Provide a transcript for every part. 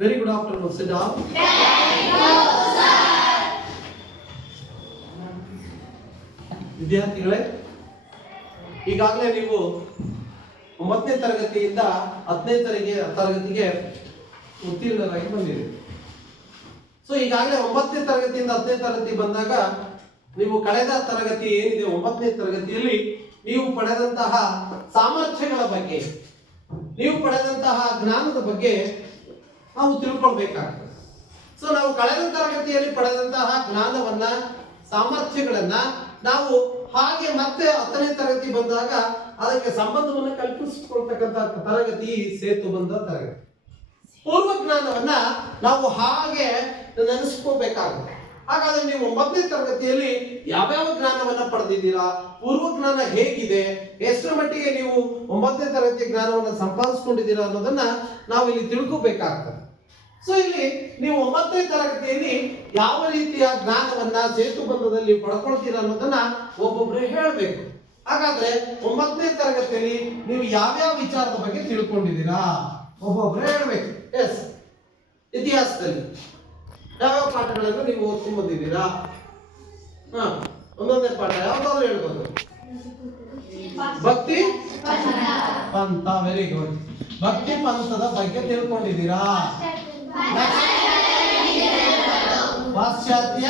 Very good afternoon. Sit down. ವಿದ್ಯಾರ್ಥಿಗಳೇ, ಈಗಾಗಲೇ ನೀವು 9ನೇ ತರಗತಿಯಿಂದ 10ನೇ ತರಗತಿಗೆ ಉತ್ತೀರ್ಣರಾಗಿ ಬಂದಿದೆ. ಸೊ ಈಗಾಗಲೇ 9ನೇ ತರಗತಿಯಿಂದ 10ನೇ ತರಗತಿ ಬಂದಾಗ ನೀವು ಕಳೆದ ತರಗತಿ ಏನಿದೆ 9ನೇ ತರಗತಿಯಲ್ಲಿ ನೀವು ಪಡೆದಂತಹ ಸಾಮರ್ಥ್ಯಗಳ ಬಗ್ಗೆ, ನೀವು ಪಡೆದಂತಹ ಜ್ಞಾನದ ಬಗ್ಗೆ ನಾವು ತಿಳ್ಕೊಳ್ಬೇಕಾಗ್ತದೆ. ಸೊ ನಾವು ಕಳೆದ ತರಗತಿಯಲ್ಲಿ ಪಡೆದಂತಹ ಜ್ಞಾನವನ್ನ, ಸಾಮರ್ಥ್ಯಗಳನ್ನ ನಾವು ಹಾಗೆ ಮತ್ತೆ 10ನೇ ತರಗತಿ ಬಂದಾಗ ಅದಕ್ಕೆ ಸಂಬಂಧವನ್ನು ಕಲ್ಪಿಸಿಕೊಳ್ತಕ್ಕಂಥ ತರಗತಿ ಸೇತುಬಂಧ ತರಗತಿ. ಪೂರ್ವ ಜ್ಞಾನವನ್ನ ನಾವು ಹಾಗೆ ನೆನೆಸ್ಕೋಬೇಕಾಗುತ್ತೆ. ಹಾಗಾದ್ರೆ ನೀವು 9ನೇ ತರಗತಿಯಲ್ಲಿ ಯಾವ್ಯಾವ ಜ್ಞಾನವನ್ನ ಪಡೆದಿದ್ದೀರಾ, ಪೂರ್ವ ಜ್ಞಾನ ಹೇಗಿದೆ, ಎಷ್ಟರ ಮಟ್ಟಿಗೆ ನೀವು 9ನೇ ತರಗತಿ ಜ್ಞಾನವನ್ನ ಸಂಪಾದಿಸಿಕೊಂಡಿದ್ದೀರಾ ಅನ್ನೋದನ್ನ ನಾವು ಇಲ್ಲಿ ತಿಳ್ಕೋಬೇಕಾಗ್ತದೆ. ಸೊ ಇಲ್ಲಿ ನೀವು 9ನೇ ತರಗತಿಯಲ್ಲಿ ಯಾವ ರೀತಿಯ ಜ್ಞಾನವನ್ನ ಸೇತುಬಂಧದಲ್ಲಿ ಪಡ್ಕೊಳ್ತೀರಾ ಅನ್ನೋದನ್ನ ಒಬ್ಬೊಬ್ರು ಹೇಳಬೇಕು. ಹಾಗಾದ್ರೆ 9ನೇ ತರಗತಿಯಲ್ಲಿ ನೀವು ಯಾವ್ಯಾವ ವಿಚಾರದ ಬಗ್ಗೆ ತಿಳ್ಕೊಂಡಿದ್ದೀರಾ ಒಬ್ಬೊಬ್ರು ಹೇಳ್ಬೇಕು. ಎಸ್, ಇತಿಹಾಸದಲ್ಲಿ ಯಾವ್ಯಾವ ಪಾಠಗಳನ್ನು ನೀವು ಓದ್ಕೊಂಡು ಬಂದಿದ್ದೀರಾ? ಒಂದೊಂದೇ ಪಾಠ ಯಾವ್ದಾದ್ರು ಹೇಳ್ಬೋದು. ಭಕ್ತಿ ಪಂಥ, ವೆರಿ ಗುಡ್. ಭಕ್ತಿ ಪಂಥದ ಬಗ್ಗೆ ತಿಳ್ಕೊಂಡಿದ್ದೀರಾ? ಪಾಶ್ಚಾತ್ಯ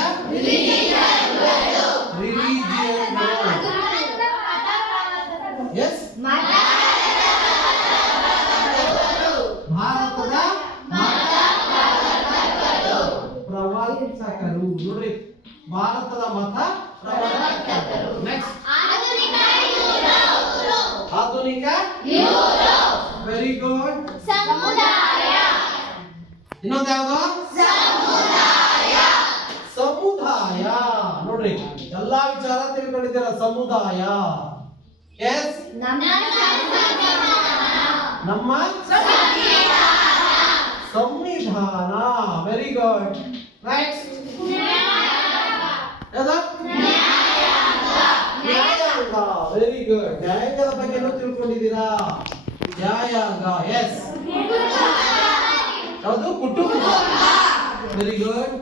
ರಿಲಿಜಿಯನ್, ಎಸ್, ಭಾರತದ ಪ್ರವರ್ತಕರು. ನೋಡ್ರಿ, ಭಾರತದ ಮತ ಪ್ರವರ್ತಕರು. ನೆಕ್ಸ್ಟ್, ಆಧುನಿಕ, ವೆರಿ ಗುಡ್. ಇನ್ನೊಂದು ಯಾವುದು? ಸಮುದಾಯ. ನೋಡ್ರಿ, ಎಲ್ಲಾ ವಿಚಾರ ತಿಳ್ಕೊಂಡಿದ್ದೀರ. ಸಮುದಾಯ, ಎಸ್, ನಮ್ಮ ಸಂವಿಧಾನ, ವೆರಿ ಗುಡ್. ನೆಕ್ಸ್ಟ್, ನ್ಯಾಯಾಂಗ, ವೆರಿ ಗುಡ್. ನ್ಯಾಯಾಂಗದ ಬಗ್ಗೆನೂ ತಿಳ್ಕೊಂಡಿದ್ದೀರಾ? ನ್ಯಾಯಾಂಗ, ಎಸ್. ಯಾವುದು? ಕುಟುಂಬ, ವೆರಿ ಗುಡ್.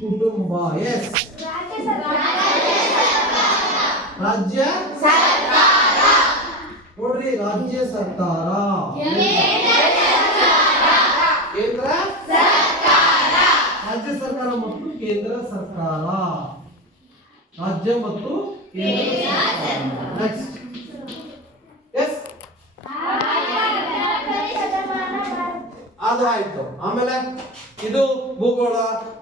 ಕುಟುಂಬ, ಎಸ್. ರಾಜ್ಯ ಸರ್ಕಾರ, ನೋಡ್ರಿ, ರಾಜ್ಯ ಸರ್ಕಾರ, ಕೇಂದ್ರ ಸರ್ಕಾರ, ರಾಜ್ಯ ಸರ್ಕಾರ ಮತ್ತು ಕೇಂದ್ರ ಸರ್ಕಾರ, ರಾಜ್ಯ ಮತ್ತು ಕೇಂದ್ರ ಸರ್ಕಾರ. ನೆಕ್ಸ್ಟ್, ಎಸ್, ಅದು ಆಯ್ತು. ಆಮೇಲೆ ಇದು ಭೂಗೋಳ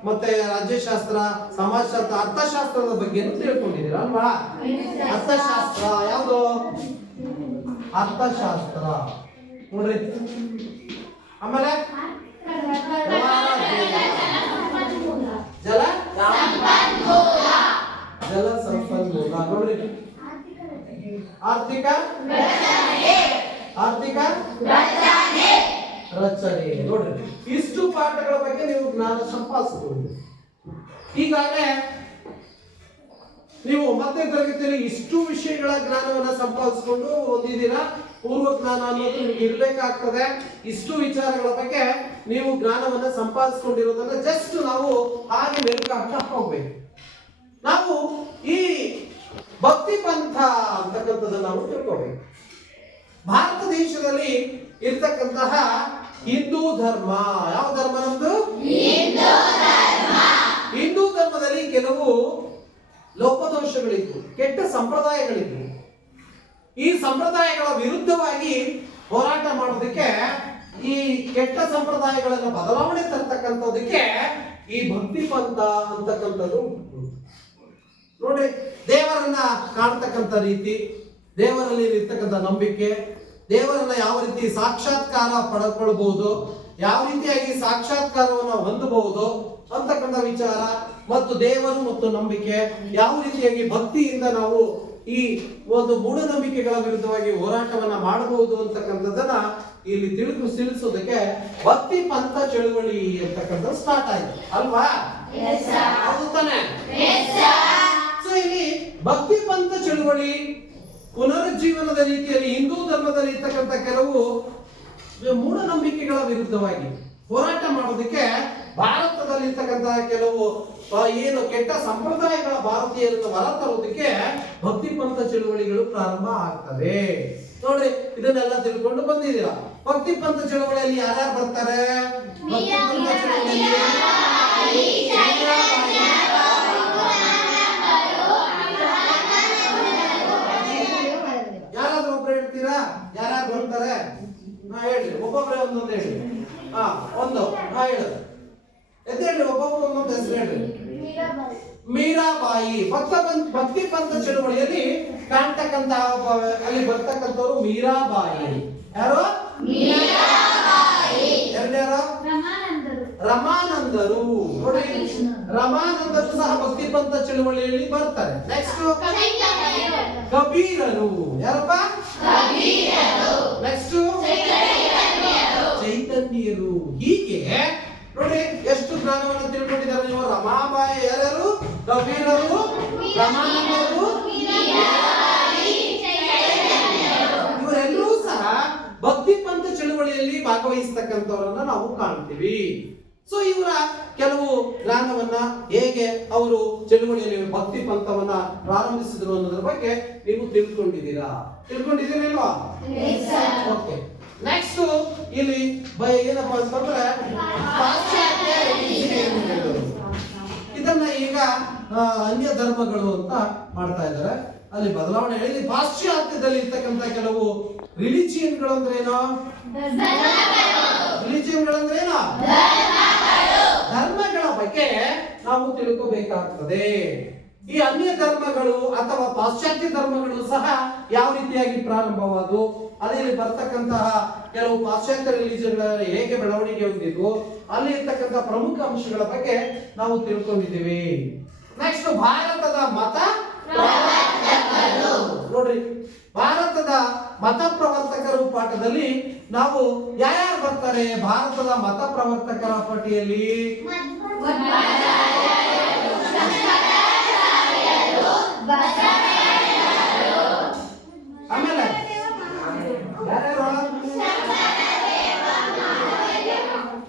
ಮತ್ತೆ ರಾಜ್ಯಶಾಸ್ತ್ರ, ಸಮಾಜಶಾಸ್ತ್ರ, ಅರ್ಥಶಾಸ್ತ್ರದ ಬಗ್ಗೆ ತಿಳ್ಕೊಂಡಿದ್ದೀರಾ ಅಲ್ವಾ? ಅರ್ಥಶಾಸ್ತ್ರ ಯಾವುದು? ಅರ್ಥಶಾಸ್ತ್ರ, ನೋಡ್ರಿ. ಆಮೇಲೆ ಜಲ ಸಂಪನ್ಮೂಲ, ನೋಡ್ರಿ. ಆರ್ಥಿಕ ರಚನೆ, ನೋಡ್ರಿ. ಇಷ್ಟು ಪಾಠಗಳ ಬಗ್ಗೆ ನೀವು ಜ್ಞಾನ ಸಂಪಾದಿಸಿಕೊಳ್ಳಿ. ಈಗಾಗಲೇ ನೀವು 9ನೇ ತರಗತಿಯಲ್ಲಿ ಇಷ್ಟು ವಿಷಯಗಳ ಜ್ಞಾನವನ್ನ ಸಂಪಾದಿಸಿಕೊಂಡು ಓದಿದ್ದೀರಾ. ಪೂರ್ವ ಜ್ಞಾನ ಅನ್ನೋದು ನಿಮ್ಗೆ ಇರ್ಬೇಕಾಗ್ತದೆ. ಇಷ್ಟು ವಿಚಾರಗಳ ಬಗ್ಗೆ ನೀವು ಜ್ಞಾನವನ್ನ ಸಂಪಾದಿಸಿಕೊಂಡಿರೋದನ್ನ ಜಸ್ಟ್ ನಾವು ಹಾಗೆ ಮೆಲುಕಾಗ್ತಾ ಹೋಗ್ಬೇಕು. ನಾವು ಈ ಭಕ್ತಿ ಪಂಥ ಅಂತಕ್ಕಂಥದ್ದನ್ನ ನಾವು ತಿಳ್ಕೋಬೇಕು. ಭಾರತ ದೇಶದಲ್ಲಿ ಇರ್ತಕ್ಕಂತಹ ಹಿಂದೂ ಧರ್ಮ, ಯಾವ ಧರ್ಮ ನಮ್ದು? ಹಿಂದೂ ಧರ್ಮದಲ್ಲಿ ಕೆಲವು ಲೋಪದೋಷಗಳಿದ್ವು, ಕೆಟ್ಟ ಸಂಪ್ರದಾಯಗಳಿದ್ವು. ಈ ಸಂಪ್ರದಾಯಗಳ ವಿರುದ್ಧವಾಗಿ ಹೋರಾಟ ಮಾಡೋದಕ್ಕೆ, ಈ ಕೆಟ್ಟ ಸಂಪ್ರದಾಯಗಳನ್ನು ಬದಲಾವಣೆ ತರ್ತಕ್ಕಂಥದಕ್ಕೆ ಈ ಭಕ್ತಿ ಪಂಥ ಅಂತಕ್ಕಂಥದ್ದು. ನೋಡಿ, ದೇವರನ್ನ ಕಾಣ್ತಕ್ಕಂಥ ರೀತಿ, ದೇವರಲ್ಲಿ ಇರ್ತಕ್ಕಂಥ ನಂಬಿಕೆ, ದೇವರನ್ನ ಯಾವ ರೀತಿ ಸಾಕ್ಷಾತ್ಕಾರ ಪಡ್ಕೊಳ್ಬಹುದು, ಯಾವ ರೀತಿಯಾಗಿ ಸಾಕ್ಷಾತ್ಕಾರವನ್ನು ಹೊಂದಬಹುದು ಅಂತಕ್ಕಂಥ ವಿಚಾರ, ಮತ್ತು ದೇವರು ಮತ್ತು ನಂಬಿಕೆ, ಯಾವ ರೀತಿಯಾಗಿ ಭಕ್ತಿಯಿಂದ ನಾವು ಈ ಒಂದು ಮೂಢನಂಬಿಕೆಗಳ ವಿರುದ್ಧವಾಗಿ ಹೋರಾಟವನ್ನ ಮಾಡಬಹುದು ಅಂತಕ್ಕಂಥದ್ದನ್ನ ಇಲ್ಲಿ ತಿಳಿಸೋದಕ್ಕೆ ಭಕ್ತಿ ಪಂಥ ಚಳುವಳಿ ಅಂತಕ್ಕಂಥ ಸ್ಟಾರ್ಟ್ ಆಯ್ತು ಅಲ್ವಾ? ಹೌದು ತಾನೆ? ಸೊ ಇಲ್ಲಿ ಭಕ್ತಿ ಪಂಥ ಚಳುವಳಿ ಪುನರುಜ್ಜೀವನದ ರೀತಿಯಲ್ಲಿ ಹಿಂದೂ ಧರ್ಮದಲ್ಲಿ ಇರ್ತಕ್ಕಂಥ ಕೆಲವು ಮೂಢನಂಬಿಕೆಗಳ ವಿರುದ್ಧವಾಗಿ, ಹೋರಾಟ ಮಾಡೋದಕ್ಕೆ ಭಾರತದಲ್ಲಿರ್ತಕ್ಕಂತಹ ಕೆಲವು ಏನು ಕೆಟ್ಟ ಸಂಪ್ರದಾಯಗಳ ಭಾರತೀಯರನ್ನು ಹೊರತರೋದಕ್ಕೆ ಭಕ್ತಿ ಪಂಥ ಚಳುವಳಿಗಳು ಪ್ರಾರಂಭ ಆಗ್ತವೆ. ನೋಡ್ರಿ, ಇದನ್ನೆಲ್ಲ ತಿಳ್ಕೊಂಡು ಬಂದಿದ್ದೀರಾ. ಭಕ್ತಿ ಪಂಥ ಚಳುವಳಿಯಲ್ಲಿ ಯಾರ್ಯಾರು ಬರ್ತಾರೆ? ಭಕ್ತಿ ಪಂಥ ಚಳುವಳಿಯಲ್ಲಿ ಯಾರಾದ್ರೂ ಒಬ್ರು ಹೇಳ್ತೀರಾ? ಯಾರ್ಯಾರು ಬರ್ತಾರೆ? ಹೇಳಿ, ಒಬ್ಬೊಬ್ರೆ ಒಂದೊಂದು ಹೇಳಿ. ಒಂದು ಹೇಳು, ಎದ್ದೇಳಿ, ಒಬ್ಬೊಬ್ರು ಒಂದೊಂದು ಹೆಸರು ಹೇಳಿ. ಮೀರಾಬಾಯಿ. ಭಕ್ತಿ ಪಂಥ ಚಳುವಳಿಯಲ್ಲಿ ಕಾಣ್ತಕ್ಕಂತಹ ಅಲ್ಲಿ ಬರ್ತಕ್ಕಂಥವ್ರು ಮೀರಾಬಾಯಿ. ಯಾರು? ಎರಡ್ಯಾರು? ರಮಾನಂದರು. ನೋಡಿ, ರಮಾನಂದರು ಸಹ ಭಕ್ತಿ ಪಂಥ ಚಳುವಳಿಯಲ್ಲಿ ಬರ್ತಾರೆ. ನೆಕ್ಸ್ಟ್ ಕಬೀರರು. ಯಾರಪ್ಪ? ನೆಕ್ಸ್ಟ್ ಚೈತನ್ಯರು. ಹೀಗೆ ನೋಡಿ ಎಷ್ಟು ಜ್ಞಾನವನ್ನು ತಿಳ್ಕೊಂಡಿದ್ದಾರೆ ನೀವು. ರಮಾಬಾಯಿ ಯಾರ್ಯಾರು? ಕಬೀರರು, ರಮಾನಂದರು, ಇವರೆಲ್ಲರೂ ಸಹ ಭಕ್ತಿ ಪಂಥ ಚಳುವಳಿಯಲ್ಲಿ ಭಾಗವಹಿಸ್ತಕ್ಕಂಥವರನ್ನ ನಾವು ಕಾಣ್ತೀವಿ. ಸೊ ಇವರ ಕೆಲವು ಜ್ಞಾನವನ್ನ ಹೇಗೆ ಅವರು ಚಳುವಳಿಯಲ್ಲಿ ಭಕ್ತಿ ಪಂಥವನ್ನ ಪ್ರಾರಂಭಿಸಿದ್ರು ಅನ್ನೋದ್ರ ಬಗ್ಗೆ ನೀವು ತಿಳ್ಕೊಂಡಿದ್ದೀರಾ? ತಿಳ್ಕೊಂಡಿದ್ದೀರಾ? ಓಕೆ. ನೆಕ್ಸ್ಟ್ ಇಲ್ಲಿ ಏನಪ್ಪ ಅಂತಂದ್ರೆ ಪಾಶ್ಚಾತ್ಯ ಇದನ್ನ ಈಗ ಅನ್ಯ ಧರ್ಮಗಳು ಅಂತ ಮಾಡ್ತಾ ಇದ್ದಾರೆ. ಅಲ್ಲಿ ಬದಲಾವಣೆ ಹೇಳಿ. ಪಾಶ್ಚಾತ್ಯದಲ್ಲಿ ಇರ್ತಕ್ಕಂಥ ಕೆಲವು ರಿಲಿಜಿಯನ್ಗಳು ಅಂದ್ರೆ ಏನು? ರಿಲಿಜಿಯನ್ಗಳು ಅಂದ್ರೆ ಏನು? ಧರ್ಮಗಳ ಬಗ್ಗೆ ನಾವು ತಿಳ್ಕೋಬೇಕಾಗ್ತದೆ. ಈ ಅನ್ಯ ಧರ್ಮಗಳು ಅಥವಾ ಪಾಶ್ಚಾತ್ಯ ಧರ್ಮಗಳು ಸಹ ಯಾವ ರೀತಿಯಾಗಿ ಪ್ರಾರಂಭವಾದವು, ಅದೇ ಬರ್ತಕ್ಕಂತಹ ಕೆಲವು ಪಾಶ್ಚಾತ್ಯ ರಿಲಿಜಿಯನ್ಗಳ ಹೇಗೆ ಬೆಳವಣಿಗೆ ಹೊಂದಿದ್ವು, ಅಲ್ಲಿ ಇರ್ತಕ್ಕಂತಹ ಪ್ರಮುಖ ಅಂಶಗಳ ಬಗ್ಗೆ ನಾವು ತಿಳ್ಕೊಂಡಿದ್ದೀವಿ. ನೆಕ್ಸ್ಟ್ ಭಾರತದ ಮತ ನೋಡ್ರಿ, ಭಾರತದ ಮತ ಪ್ರವರ್ತಕರು ಪಾಠದಲ್ಲಿ ನಾವು ಯಾರ್ಯಾರು ಬರ್ತಾರೆ? ಭಾರತದ ಮತ ಪ್ರವರ್ತಕರ ಪಟ್ಟಿಯಲ್ಲಿ ಆಮೇಲೆ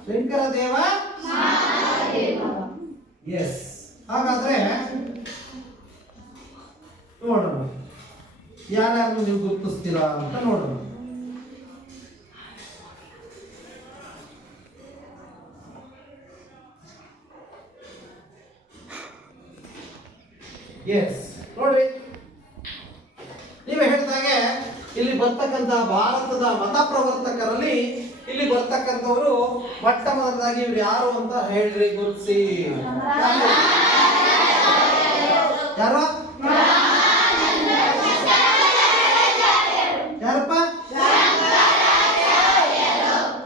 ಶಂಕರದೇವ. ಎಸ್, ಹಾಗಾದ್ರೆ ನೋಡೋಣ ಯಾರ್ಯಾರು ನೀವು ಗುರುತಿಸ್ತೀರಾ ಅಂತ ನೋಡೋಣ. ಎಸ್, ನೋಡ್ರಿ, ನೀವೇ ಹೇಳಿದಾಗೆ ಇಲ್ಲಿ ಬರ್ತಕ್ಕಂತಹ ಭಾರತದ ಮತ ಪ್ರವರ್ತಕರಲ್ಲಿ ಇಲ್ಲಿ ಬರ್ತಕ್ಕಂಥವರು ಮೊಟ್ಟ ಮೊದಲಾಗಿ ಇವ್ರು ಯಾರು ಅಂತ ಹೇಳ್ರಿ, ಗುರುತಿಸಿ. ಯಾರು? ಯಾರಪ್ಪ?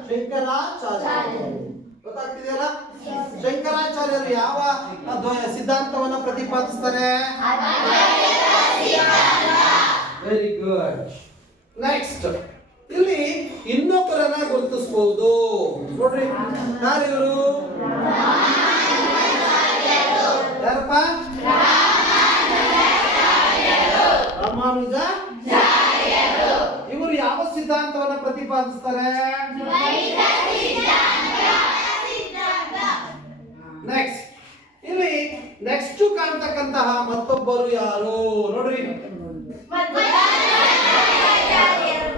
ಶಂಕರಾಚಾರ್ಯರು. ಗೊತ್ತಾಗ್ತಿದೆಯಲ್ಲ? ಶಂಕರಾಚಾರ್ಯರು ಯಾವ ಸಿದ್ಧಾಂತವನ್ನ ಪ್ರತಿಪಾದಿಸ್ತಾರೆ? Very good. ನೆಕ್ಸ್ಟ್ ಇಲ್ಲಿ ಇನ್ನೊಬ್ಬರನ್ನ ಗುರುತಿಸಬಹುದು. ನೋಡ್ರಿ, ಯಾರಿವರು? ಯಾರಪ್ಪ? ರಾಮಾನುಜ. ಇವರು ಯಾವ ಸಿದ್ಧಾಂತವನ್ನ ಪ್ರತಿಪಾದಿಸ್ತಾರೆ? ನೆಕ್ಸ್ಟ್ ಇಲ್ಲಿ ನೆಕ್ಸ್ಟ್ ಕಾಣ್ತಕ್ಕಂತಹ ಮತ್ತೊಬ್ಬರು ಯಾರು? ನೋಡ್ರಿ,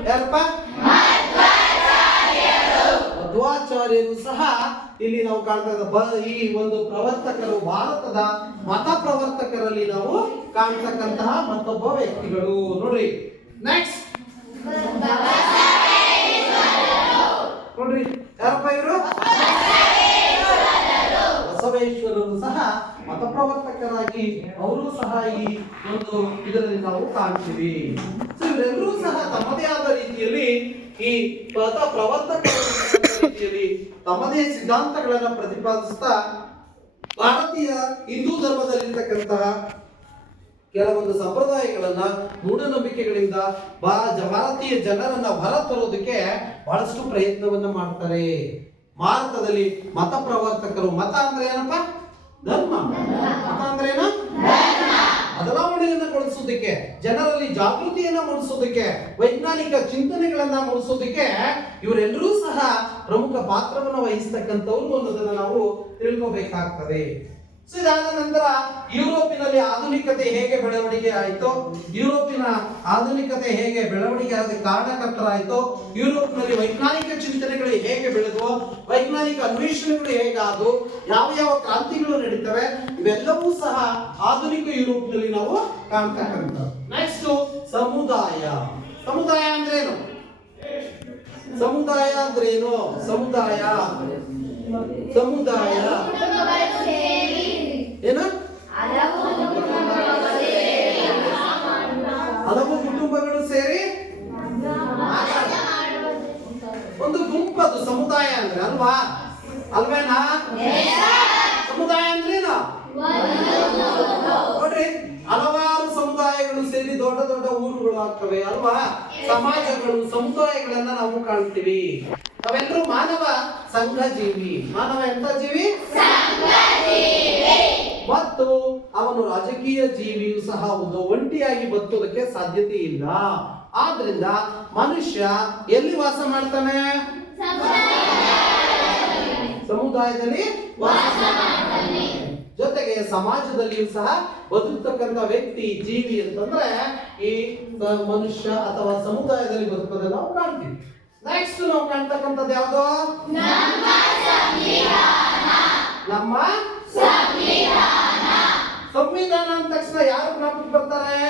ಯಾರಪ್ಪ? ಮಧ್ವಾಚಾರ್ಯರು ಸಹ ಇಲ್ಲಿ ನಾವು ಕಾಣ್ತಾ ಈ ಒಂದು ಪ್ರವರ್ತಕರು, ಭಾರತದ ಮತ ಪ್ರವರ್ತಕರಲ್ಲಿ ನಾವು ಕಾಣ್ತಕ್ಕಂತಹ ಮತ್ತೊಬ್ಬ ವ್ಯಕ್ತಿಗಳು. ನೋಡ್ರಿ, ನೆಕ್ಸ್ಟ್ ನೋಡ್ರಿ, ಯಾರಪ್ಪ ಇವರು? ಬಸವೇಶ್ವರರು ಸಹ ಮತ ಪ್ರವರ್ತಕರಾಗಿ ಅವರು ಸಹ ಈ ಒಂದು ಇದರಲ್ಲಿ ನಾವು ಕಾಣ್ತೀವಿ. ಇವರೆಲ್ಲರೂ ಸಹ ತಮ್ಮದೇ ಆದ ರೀತಿಯಲ್ಲಿ ಈ ಮತ ಪ್ರವರ್ತಕರ ರೀತಿಯಲ್ಲಿ ತಮ್ಮದೇ ಸಿದ್ಧಾಂತಗಳನ್ನ ಪ್ರತಿಪಾದಿಸ್ತಾ ಭಾರತೀಯ ಹಿಂದೂ ಧರ್ಮದಲ್ಲಿರ್ತಕ್ಕಂತಹ ಕೆಲವೊಂದು ಸಂಪ್ರದಾಯಗಳನ್ನ, ಮೂಢನಂಬಿಕೆಗಳಿಂದ ಭಾರತೀಯ ಜನರನ್ನ ಹೊರ ತರೋದಕ್ಕೆ ಬಹಳಷ್ಟು ಪ್ರಯತ್ನವನ್ನ ಮಾಡ್ತಾರೆ. ಭಾರತದಲ್ಲಿ ಮತ ಪ್ರವರ್ತಕರು, ಮತ ಅಂದ್ರೆ ಏನಪ್ಪ? ಧರ್ಮ. ಮತ ಅಂದ್ರೆ ಏನು? ಬದಲಾವಣೆಯನ್ನಗೊಳಿಸೋದಕ್ಕೆ, ಜನರಲ್ಲಿ ಜಾಗೃತಿಯನ್ನ ಮೂಡಿಸೋದಕ್ಕೆ, ವೈಜ್ಞಾನಿಕ ಚಿಂತನೆಗಳನ್ನ ಮೂಡಿಸೋದಕ್ಕೆ ಇವರೆಲ್ಲರೂ ಸಹ ಪ್ರಮುಖ ಪಾತ್ರವನ್ನು ವಹಿಸ್ತಕ್ಕಂಥವ್ರು ಅನ್ನೋದನ್ನ ನಾವು ತಿಳ್ಕೋಬೇಕಾಗ್ತದೆ. ಸೊ ಇದಾದ ನಂತರ ಯುರೋಪಿನಲ್ಲಿ ಆಧುನಿಕತೆ ಹೇಗೆ ಬೆಳವಣಿಗೆ ಆಯಿತು, ಯುರೋಪಿನ ಆಧುನಿಕತೆ ಹೇಗೆ ಬೆಳವಣಿಗೆ ಆಗೋದಕ್ಕೆ ಕಾರಣಕರ್ತರಾಯಿತು, ಯುರೋಪ್ನಲ್ಲಿ ವೈಜ್ಞಾನಿಕ ಚಿಂತನೆಗಳು ಹೇಗೆ ಬೆಳೆದವು, ವೈಜ್ಞಾನಿಕ ಅನ್ವೇಷಣೆಗಳು ಹೇಗಾದವು, ಯಾವ ಯಾವ ಕ್ರಾಂತಿಗಳು ನಡೀತವೆ, ಇವೆಲ್ಲವೂ ಸಹ ಆಧುನಿಕ ಯುರೋಪ್ನಲ್ಲಿ ನಾವು ಕಾಣ್ತಕ್ಕಂಥದ್ದು. ನೆಕ್ಸ್ಟ್ ಸಮುದಾಯ. ಸಮುದಾಯ ಅಂದ್ರೇನು? ಸಮುದಾಯ ಅಂದ್ರೇನು? ಸಮುದಾಯ ಸಮುದಾಯ ಏನ? ಹಲವು ಕುಟುಂಬಗಳು ಸೇರಿ ಒಂದು ಗುಂಪದು ಸಮುದಾಯ ಅಂದ್ರೆ, ಅಲ್ವಾ? ಅಲ್ವೇನಾ? ಸಮುದಾಯ ಅಂದ್ರೇನು? ನೋಡ್ರಿ, ಹಲವಾರು ಸಮುದಾಯಗಳು ಸೇರಿ ದೊಡ್ಡ ದೊಡ್ಡ ಊರುಗಳು ಆಗ್ತವೆ, ಅಲ್ವಾ? ಸಮಾಜಗಳು, ಸಮುದಾಯಗಳನ್ನ ನಾವು ಕಾಣ್ತೀವಿ. ನಾವೆಲ್ಲರೂ ಮಾನವ ಸಂಘ ಜೀವಿ. ಮಾನವ ಎಂತ ಜೀವಿ? ಮತ್ತು ಅವನು ರಾಜಕೀಯ ಜೀವಿಯೂ ಸಹ ಹೌದು. ಒಂಟಿಯಾಗಿ ಬದುಕೋದಕ್ಕೆ ಸಾಧ್ಯತೆ ಇಲ್ಲ. ಆದ್ರಿಂದ ಮನುಷ್ಯ ಎಲ್ಲಿ ವಾಸ ಮಾಡ್ತಾನೆ? ಸಮುದಾಯದಲ್ಲಿ ವಾಸ ಮಾಡ್ತಾನೆ. ಜೊತೆಗೆ ಸಮಾಜದಲ್ಲಿಯೂ ಸಹ ಬದುಕತಕ್ಕಂತ ವ್ಯಕ್ತಿ, ಜೀವಿ ಅಂತಂದ್ರೆ ಈ ಮನುಷ್ಯ ಅಥವಾ ಸಮುದಾಯದಲ್ಲಿ ಬದುಕೋದನ್ನ ನಾವು ಕಾಣ್ತೀವಿ. ನೆಕ್ಸ್ಟ್ ನಾವು ಕಾಣ್ತಕ್ಕಂಥದ್ದು ಯಾವುದು? ನಮ್ಮ ಸಂವಿಧಾನ ಅಂದ ತಕ್ಷಣ ಯಾರು ಜ್ಞಾಪಕ ಬರ್ತಾರೆ?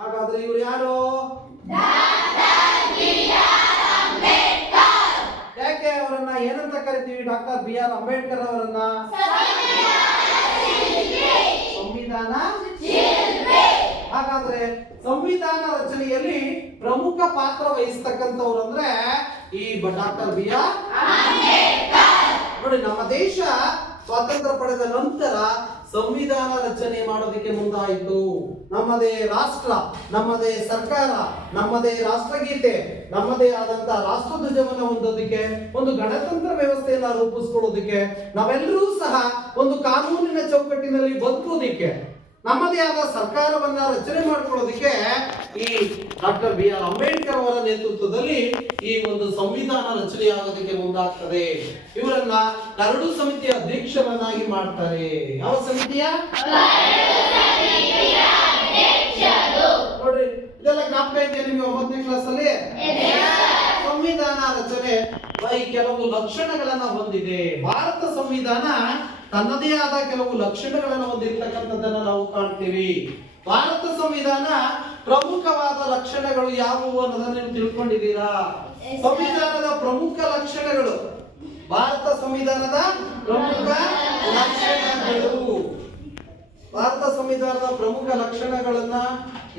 ಹಾಗಾದ್ರೆ ಇವ್ರು ಯಾರು? ಯಾಕೆ ಅವರನ್ನ ಏನಂತ ಕರಿತೀವಿ? ಡಾಕ್ಟರ್ BR ಅಂಬೇಡ್ಕರ್ ಅವರನ್ನ ಸಂವಿಧಾನ. ಹಾಗಾದ್ರೆ ಸಂವಿಧಾನ ರಚನೆಯಲ್ಲಿ ಪ್ರಮುಖ ಪಾತ್ರ ವಹಿಸ್ತಕ್ಕಂಥವ್ರು ಅಂದ್ರೆ ಈ ಡಾಕ್ಟರ್ BR ಅಂಬೇಡ್ಕರ್. ನೋಡಿ, ನಮ್ಮ ದೇಶ ಸ್ವಾತಂತ್ರ್ಯ ಪಡೆದ ನಂತರ ಸಂವಿಧಾನ ರಚನೆ ಮಾಡೋದಕ್ಕೆ ಮುಂದಾಯಿತು. ನಮ್ಮದೇ ರಾಷ್ಟ್ರ, ನಮ್ಮದೇ ಸರ್ಕಾರ, ನಮ್ಮದೇ ರಾಷ್ಟ್ರಗೀತೆ, ನಮ್ಮದೇ ಆದಂತಹ ರಾಷ್ಟ್ರಧ್ವಜವನ್ನು ಹೊಂದೋದಕ್ಕೆ, ಒಂದು ಗಣತಂತ್ರ ವ್ಯವಸ್ಥೆಯನ್ನ ರೂಪಿಸ್ಕೊಳ್ಳೋದಕ್ಕೆ, ನಾವೆಲ್ಲರೂ ಸಹ ಒಂದು ಕಾನೂನಿನ ಚೌಕಟ್ಟಿನಲ್ಲಿ ಬದುಕೋದಿಕ್ಕೆ, ನಮ್ಮದೇ ಆದ ಸರ್ಕಾರವನ್ನ ರಚನೆ ಮಾಡ್ಕೊಳ್ಳೋದಕ್ಕೆ ಈ ಡಾಕ್ಟರ್ BR ಅಂಬೇಡ್ಕರ್ ಅವರ ನೇತೃತ್ವದಲ್ಲಿ ಈ ಒಂದು ಸಂವಿಧಾನ ರಚನೆಯಾಗೋದಕ್ಕೆ ಮುಂದಾಗ್ತದೆ. ಇವರನ್ನ ಕರಡು ಸಮಿತಿಯ ಅಧ್ಯಕ್ಷರನ್ನಾಗಿ ಮಾಡ್ತಾರೆ. ಯಾವ ಸಮಿತಿಯ? ನೋಡ್ರಿ, ಇದೆಲ್ಲ ಜ್ಞಾಪಕ ಇದೆಯಾ ನಿಮಗೆ 9ನೇ ಕ್ಲಾಸ್ ಅಲ್ಲಿ? ಸಂವಿಧಾನ ರಚನೆ ಕೆಲವು ಲಕ್ಷಣಗಳನ್ನ ಹೊಂದಿದೆ. ಭಾರತ ಸಂವಿಧಾನ ತನ್ನದೇ ಆದ ಕೆಲವು ಲಕ್ಷಣಗಳನ್ನು ಹೊಂದಿರತಕ್ಕಂಥದ್ದನ್ನ ನಾವು ಕಾಣ್ತೀವಿ. ಭಾರತ ಸಂವಿಧಾನ ಪ್ರಮುಖವಾದ ಲಕ್ಷಣಗಳು ಯಾವುವು ಅನ್ನೋದನ್ನ ನೀವು ತಿಳ್ಕೊಂಡಿದ್ದೀರಾ? ಸಂವಿಧಾನದ ಪ್ರಮುಖ ಲಕ್ಷಣಗಳು, ಭಾರತ ಸಂವಿಧಾನದ ಪ್ರಮುಖ ಲಕ್ಷಣಗಳು. ಭಾರತ ಸಂವಿಧಾನದ ಪ್ರಮುಖ ಲಕ್ಷಣಗಳನ್ನ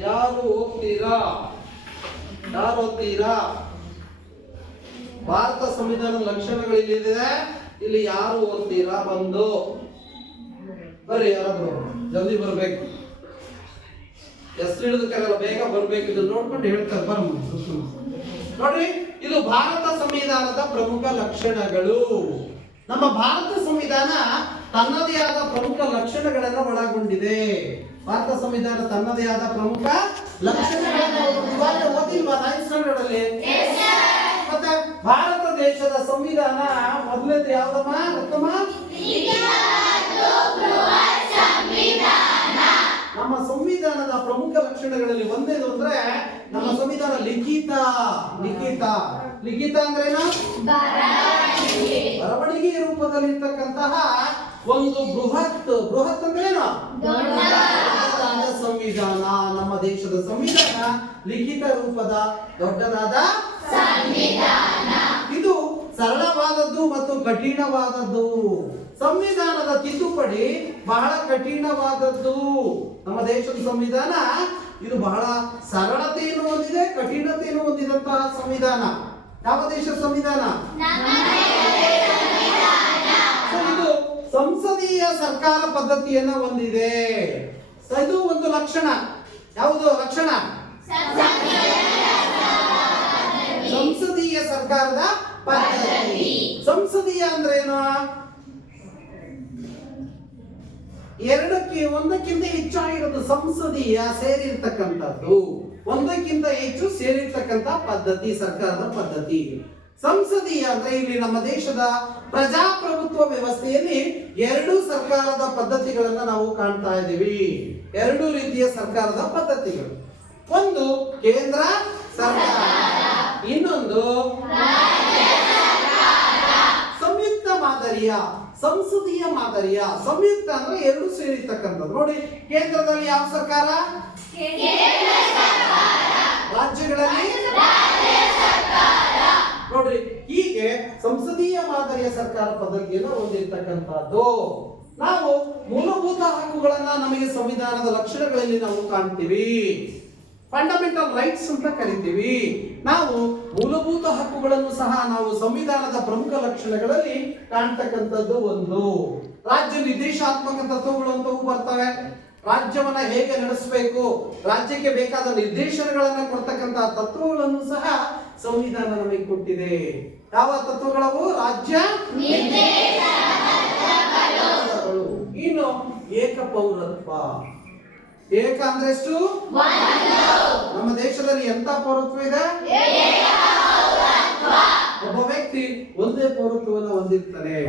ಯಾರು ಓದ್ತೀರಾ? ಭಾರತ ಸಂವಿಧಾನದ ಲಕ್ಷಣಗಳು ಇಲ್ಲಿದೆ. ಇಲ್ಲಿ ಯಾರು ಓದ್ತೀರಾ? ಬಂದು ಬರ್ರಿ, ಯಾರಾದ್ರೂ ಜಲ್ದಿ ಬರ್ಬೇಕು. ಎಷ್ಟು ಹಿಡಿದಕ್ಕಾಗಲ್ಲ, ಬೇಗ ಬರ್ಬೇಕು. ಇದು ನೋಡ್ಕೊಂಡು ಹೇಳ್ತಾರೆ ಬರ. ನೋಡ್ರಿ, ಇದು ಭಾರತ ಸಂವಿಧಾನದ ಪ್ರಮುಖ ಲಕ್ಷಣಗಳು. ನಮ್ಮ ಭಾರತ ಸಂವಿಧಾನ ತನ್ನದೇ ಆದ ಪ್ರಮುಖ ಲಕ್ಷಣಗಳನ್ನು ಒಳಗೊಂಡಿದೆ. ಭಾರತ ಸಂವಿಧಾನ ತನ್ನದೇ ಆದ ಪ್ರಮುಖ ಲಕ್ಷಣಗಳನ್ನು ಓದಿಲ್ವಾ 9th ಸ್ಟ್ಯಾಂಡರ್ಡ್ ಅಲ್ಲಿ? ಮತ್ತೆ ಭಾರತ ದೇಶದ ಸಂವಿಧಾನ ಮೊದಲನೇದು ಯಾವ್ದಮ್ಮ? ನಮ್ಮ ಸಂವಿಧಾನದ ಪ್ರಮುಖ ಲಕ್ಷಣಗಳಲ್ಲಿ ಒಂದೇನು ಅಂದ್ರೆ ನಮ್ಮ ಸಂವಿಧಾನ ಲಿಖಿತ. ಲಿಖಿತ ಅಂದ್ರೇನು? ಬರವಣಿಗೆ ರೂಪದಲ್ಲಿರ್ತಕ್ಕಂತಹ ಒಂದು ಬೃಹತ್ ಅಂದ್ರೇನು? ಸಂವಿಧಾನ. ನಮ್ಮ ದೇಶದ ಸಂವಿಧಾನ ಲಿಖಿತ ರೂಪದ ದೊಡ್ಡದಾದ ಸಂವಿಧಾನ. ಇದು ಸರಳವಾದದ್ದು ಮತ್ತು ಕಠಿಣವಾದದ್ದು. ಸಂವಿಧಾನದ ತಿದ್ದುಪಡಿ ಬಹಳ ಕಠಿಣವಾದದ್ದು. ನಮ್ಮ ದೇಶದ ಸಂವಿಧಾನ ಇದು ಬಹಳ ಸರಳತೆಯನ್ನು ಹೊಂದಿದೆ, ಕಠಿಣತೆಯನ್ನು ಹೊಂದಿದಂತಹ ಸಂವಿಧಾನ. ಯಾವ ದೇಶದ ಸಂವಿಧಾನ? ಇದು ಸಂಸದೀಯ ಸರ್ಕಾರ ಪದ್ಧತಿಯನ್ನ ಹೊಂದಿದೆ. ಇದು ಒಂದು ಲಕ್ಷಣ. ಯಾವುದು ಲಕ್ಷಣ? ಸಂಸದೀಯ ಸರ್ಕಾರದ ಪದ್ಧತಿ. ಸಂಸದೀಯ ಅಂದ್ರೆ ಏನು? ಒಂದಕ್ಕಿಂತ ಹೆಚ್ಚಾಗಿರೋದು ಸಂಸದೀಯ ಸೇರಿರ್ತಕ್ಕಂಥದ್ದು, ಒಂದಕ್ಕಿಂತ ಹೆಚ್ಚು ಸೇರಿರ್ತಕ್ಕಂಥ ಪದ್ಧತಿ ಸರ್ಕಾರದ ಪದ್ಧತಿ. ಸಂಸದೀಯ ಅಂದ್ರೆ ಇಲ್ಲಿ ನಮ್ಮ ದೇಶದ ಪ್ರಜಾಪ್ರಭುತ್ವ ವ್ಯವಸ್ಥೆಯಲ್ಲಿ ಎರಡು ಸರ್ಕಾರದ ಪದ್ಧತಿಗಳನ್ನ ನಾವು ಕಾಣ್ತಾ ಇದ್ದೀವಿ. ಎರಡು ರೀತಿಯ ಸರ್ಕಾರದ ಪದ್ಧತಿಗಳು. ಒಂದು ಕೇಂದ್ರ ಸರ್ಕಾರ, ಇನ್ನೊಂದು ಸಂಯುಕ್ತ ಮಾದರಿಯ ಸಂಸದೀಯ ಮಾದರಿಯ. ಸಂಯುಕ್ತ ಅಂದ್ರೆ ಎರಡು ಸೇರಿರ್ತಕ್ಕಂಥದ್ದು. ನೋಡಿ, ಕೇಂದ್ರದಲ್ಲಿ ಯಾವ ಸರ್ಕಾರ, ರಾಜ್ಯಗಳಲ್ಲಿ ನೋಡ್ರಿ, ಹೀಗೆ ಸಂಸದೀಯ ಮಾದರಿಯ ಸರ್ಕಾರ ಪದ್ಧತಿಯನ್ನು ಹೊಂದಿರತಕ್ಕಂಥದ್ದು. ನಾವು ಮೂಲಭೂತ ಹಕ್ಕುಗಳನ್ನ ನಮಗೆ ಸಂವಿಧಾನದ ಲಕ್ಷಣಗಳಲ್ಲಿ ನಾವು ಕಾಣ್ತೀವಿ. ಫಂಡಮೆಂಟಲ್ ರೈಟ್ಸ್ ಅಂತ ಕರಿತೀವಿ. ನಾವು ಮೂಲಭೂತ ಹಕ್ಕುಗಳನ್ನು ಸಹ ನಾವು ಸಂವಿಧಾನದ ಪ್ರಮುಖ ಲಕ್ಷಣಗಳಲ್ಲಿ ಕಾಣ್ತಕ್ಕಂಥದ್ದು. ಒಂದು ರಾಜ್ಯ ನಿರ್ದೇಶಾತ್ಮಕ ತತ್ವಗಳು ಅಂತವೂ ಬರ್ತವೆ. ರಾಜ್ಯವನ್ನ ಹೇಗೆ ನಡೆಸಬೇಕು, ರಾಜ್ಯಕ್ಕೆ ಬೇಕಾದ ನಿರ್ದೇಶನಗಳನ್ನ ಕೊಡ್ತಕ್ಕಂಥ ತತ್ವಗಳನ್ನು ಸಹ ಸಂವಿಧಾನ ನಮಗೆ ಕೊಟ್ಟಿದೆ. ಯಾವ ತತ್ವಗಳವು? ರಾಜ್ಯ ಇನ್ನು ಏಕ ಪೌರತ್ವ. ಏಕ ಅಂದ್ರೆ ಎಷ್ಟು? ನಮ್ಮ ದೇಶದಲ್ಲಿ ಎಂತ ಪೌರತ್ವ ಇದೆ? ಒಬ್ಬ ವ್ಯಕ್ತಿ ಒಂದೇ ಪೌರತ್ವವನ್ನು ಹೊಂದಿರ್ತಾನೆ.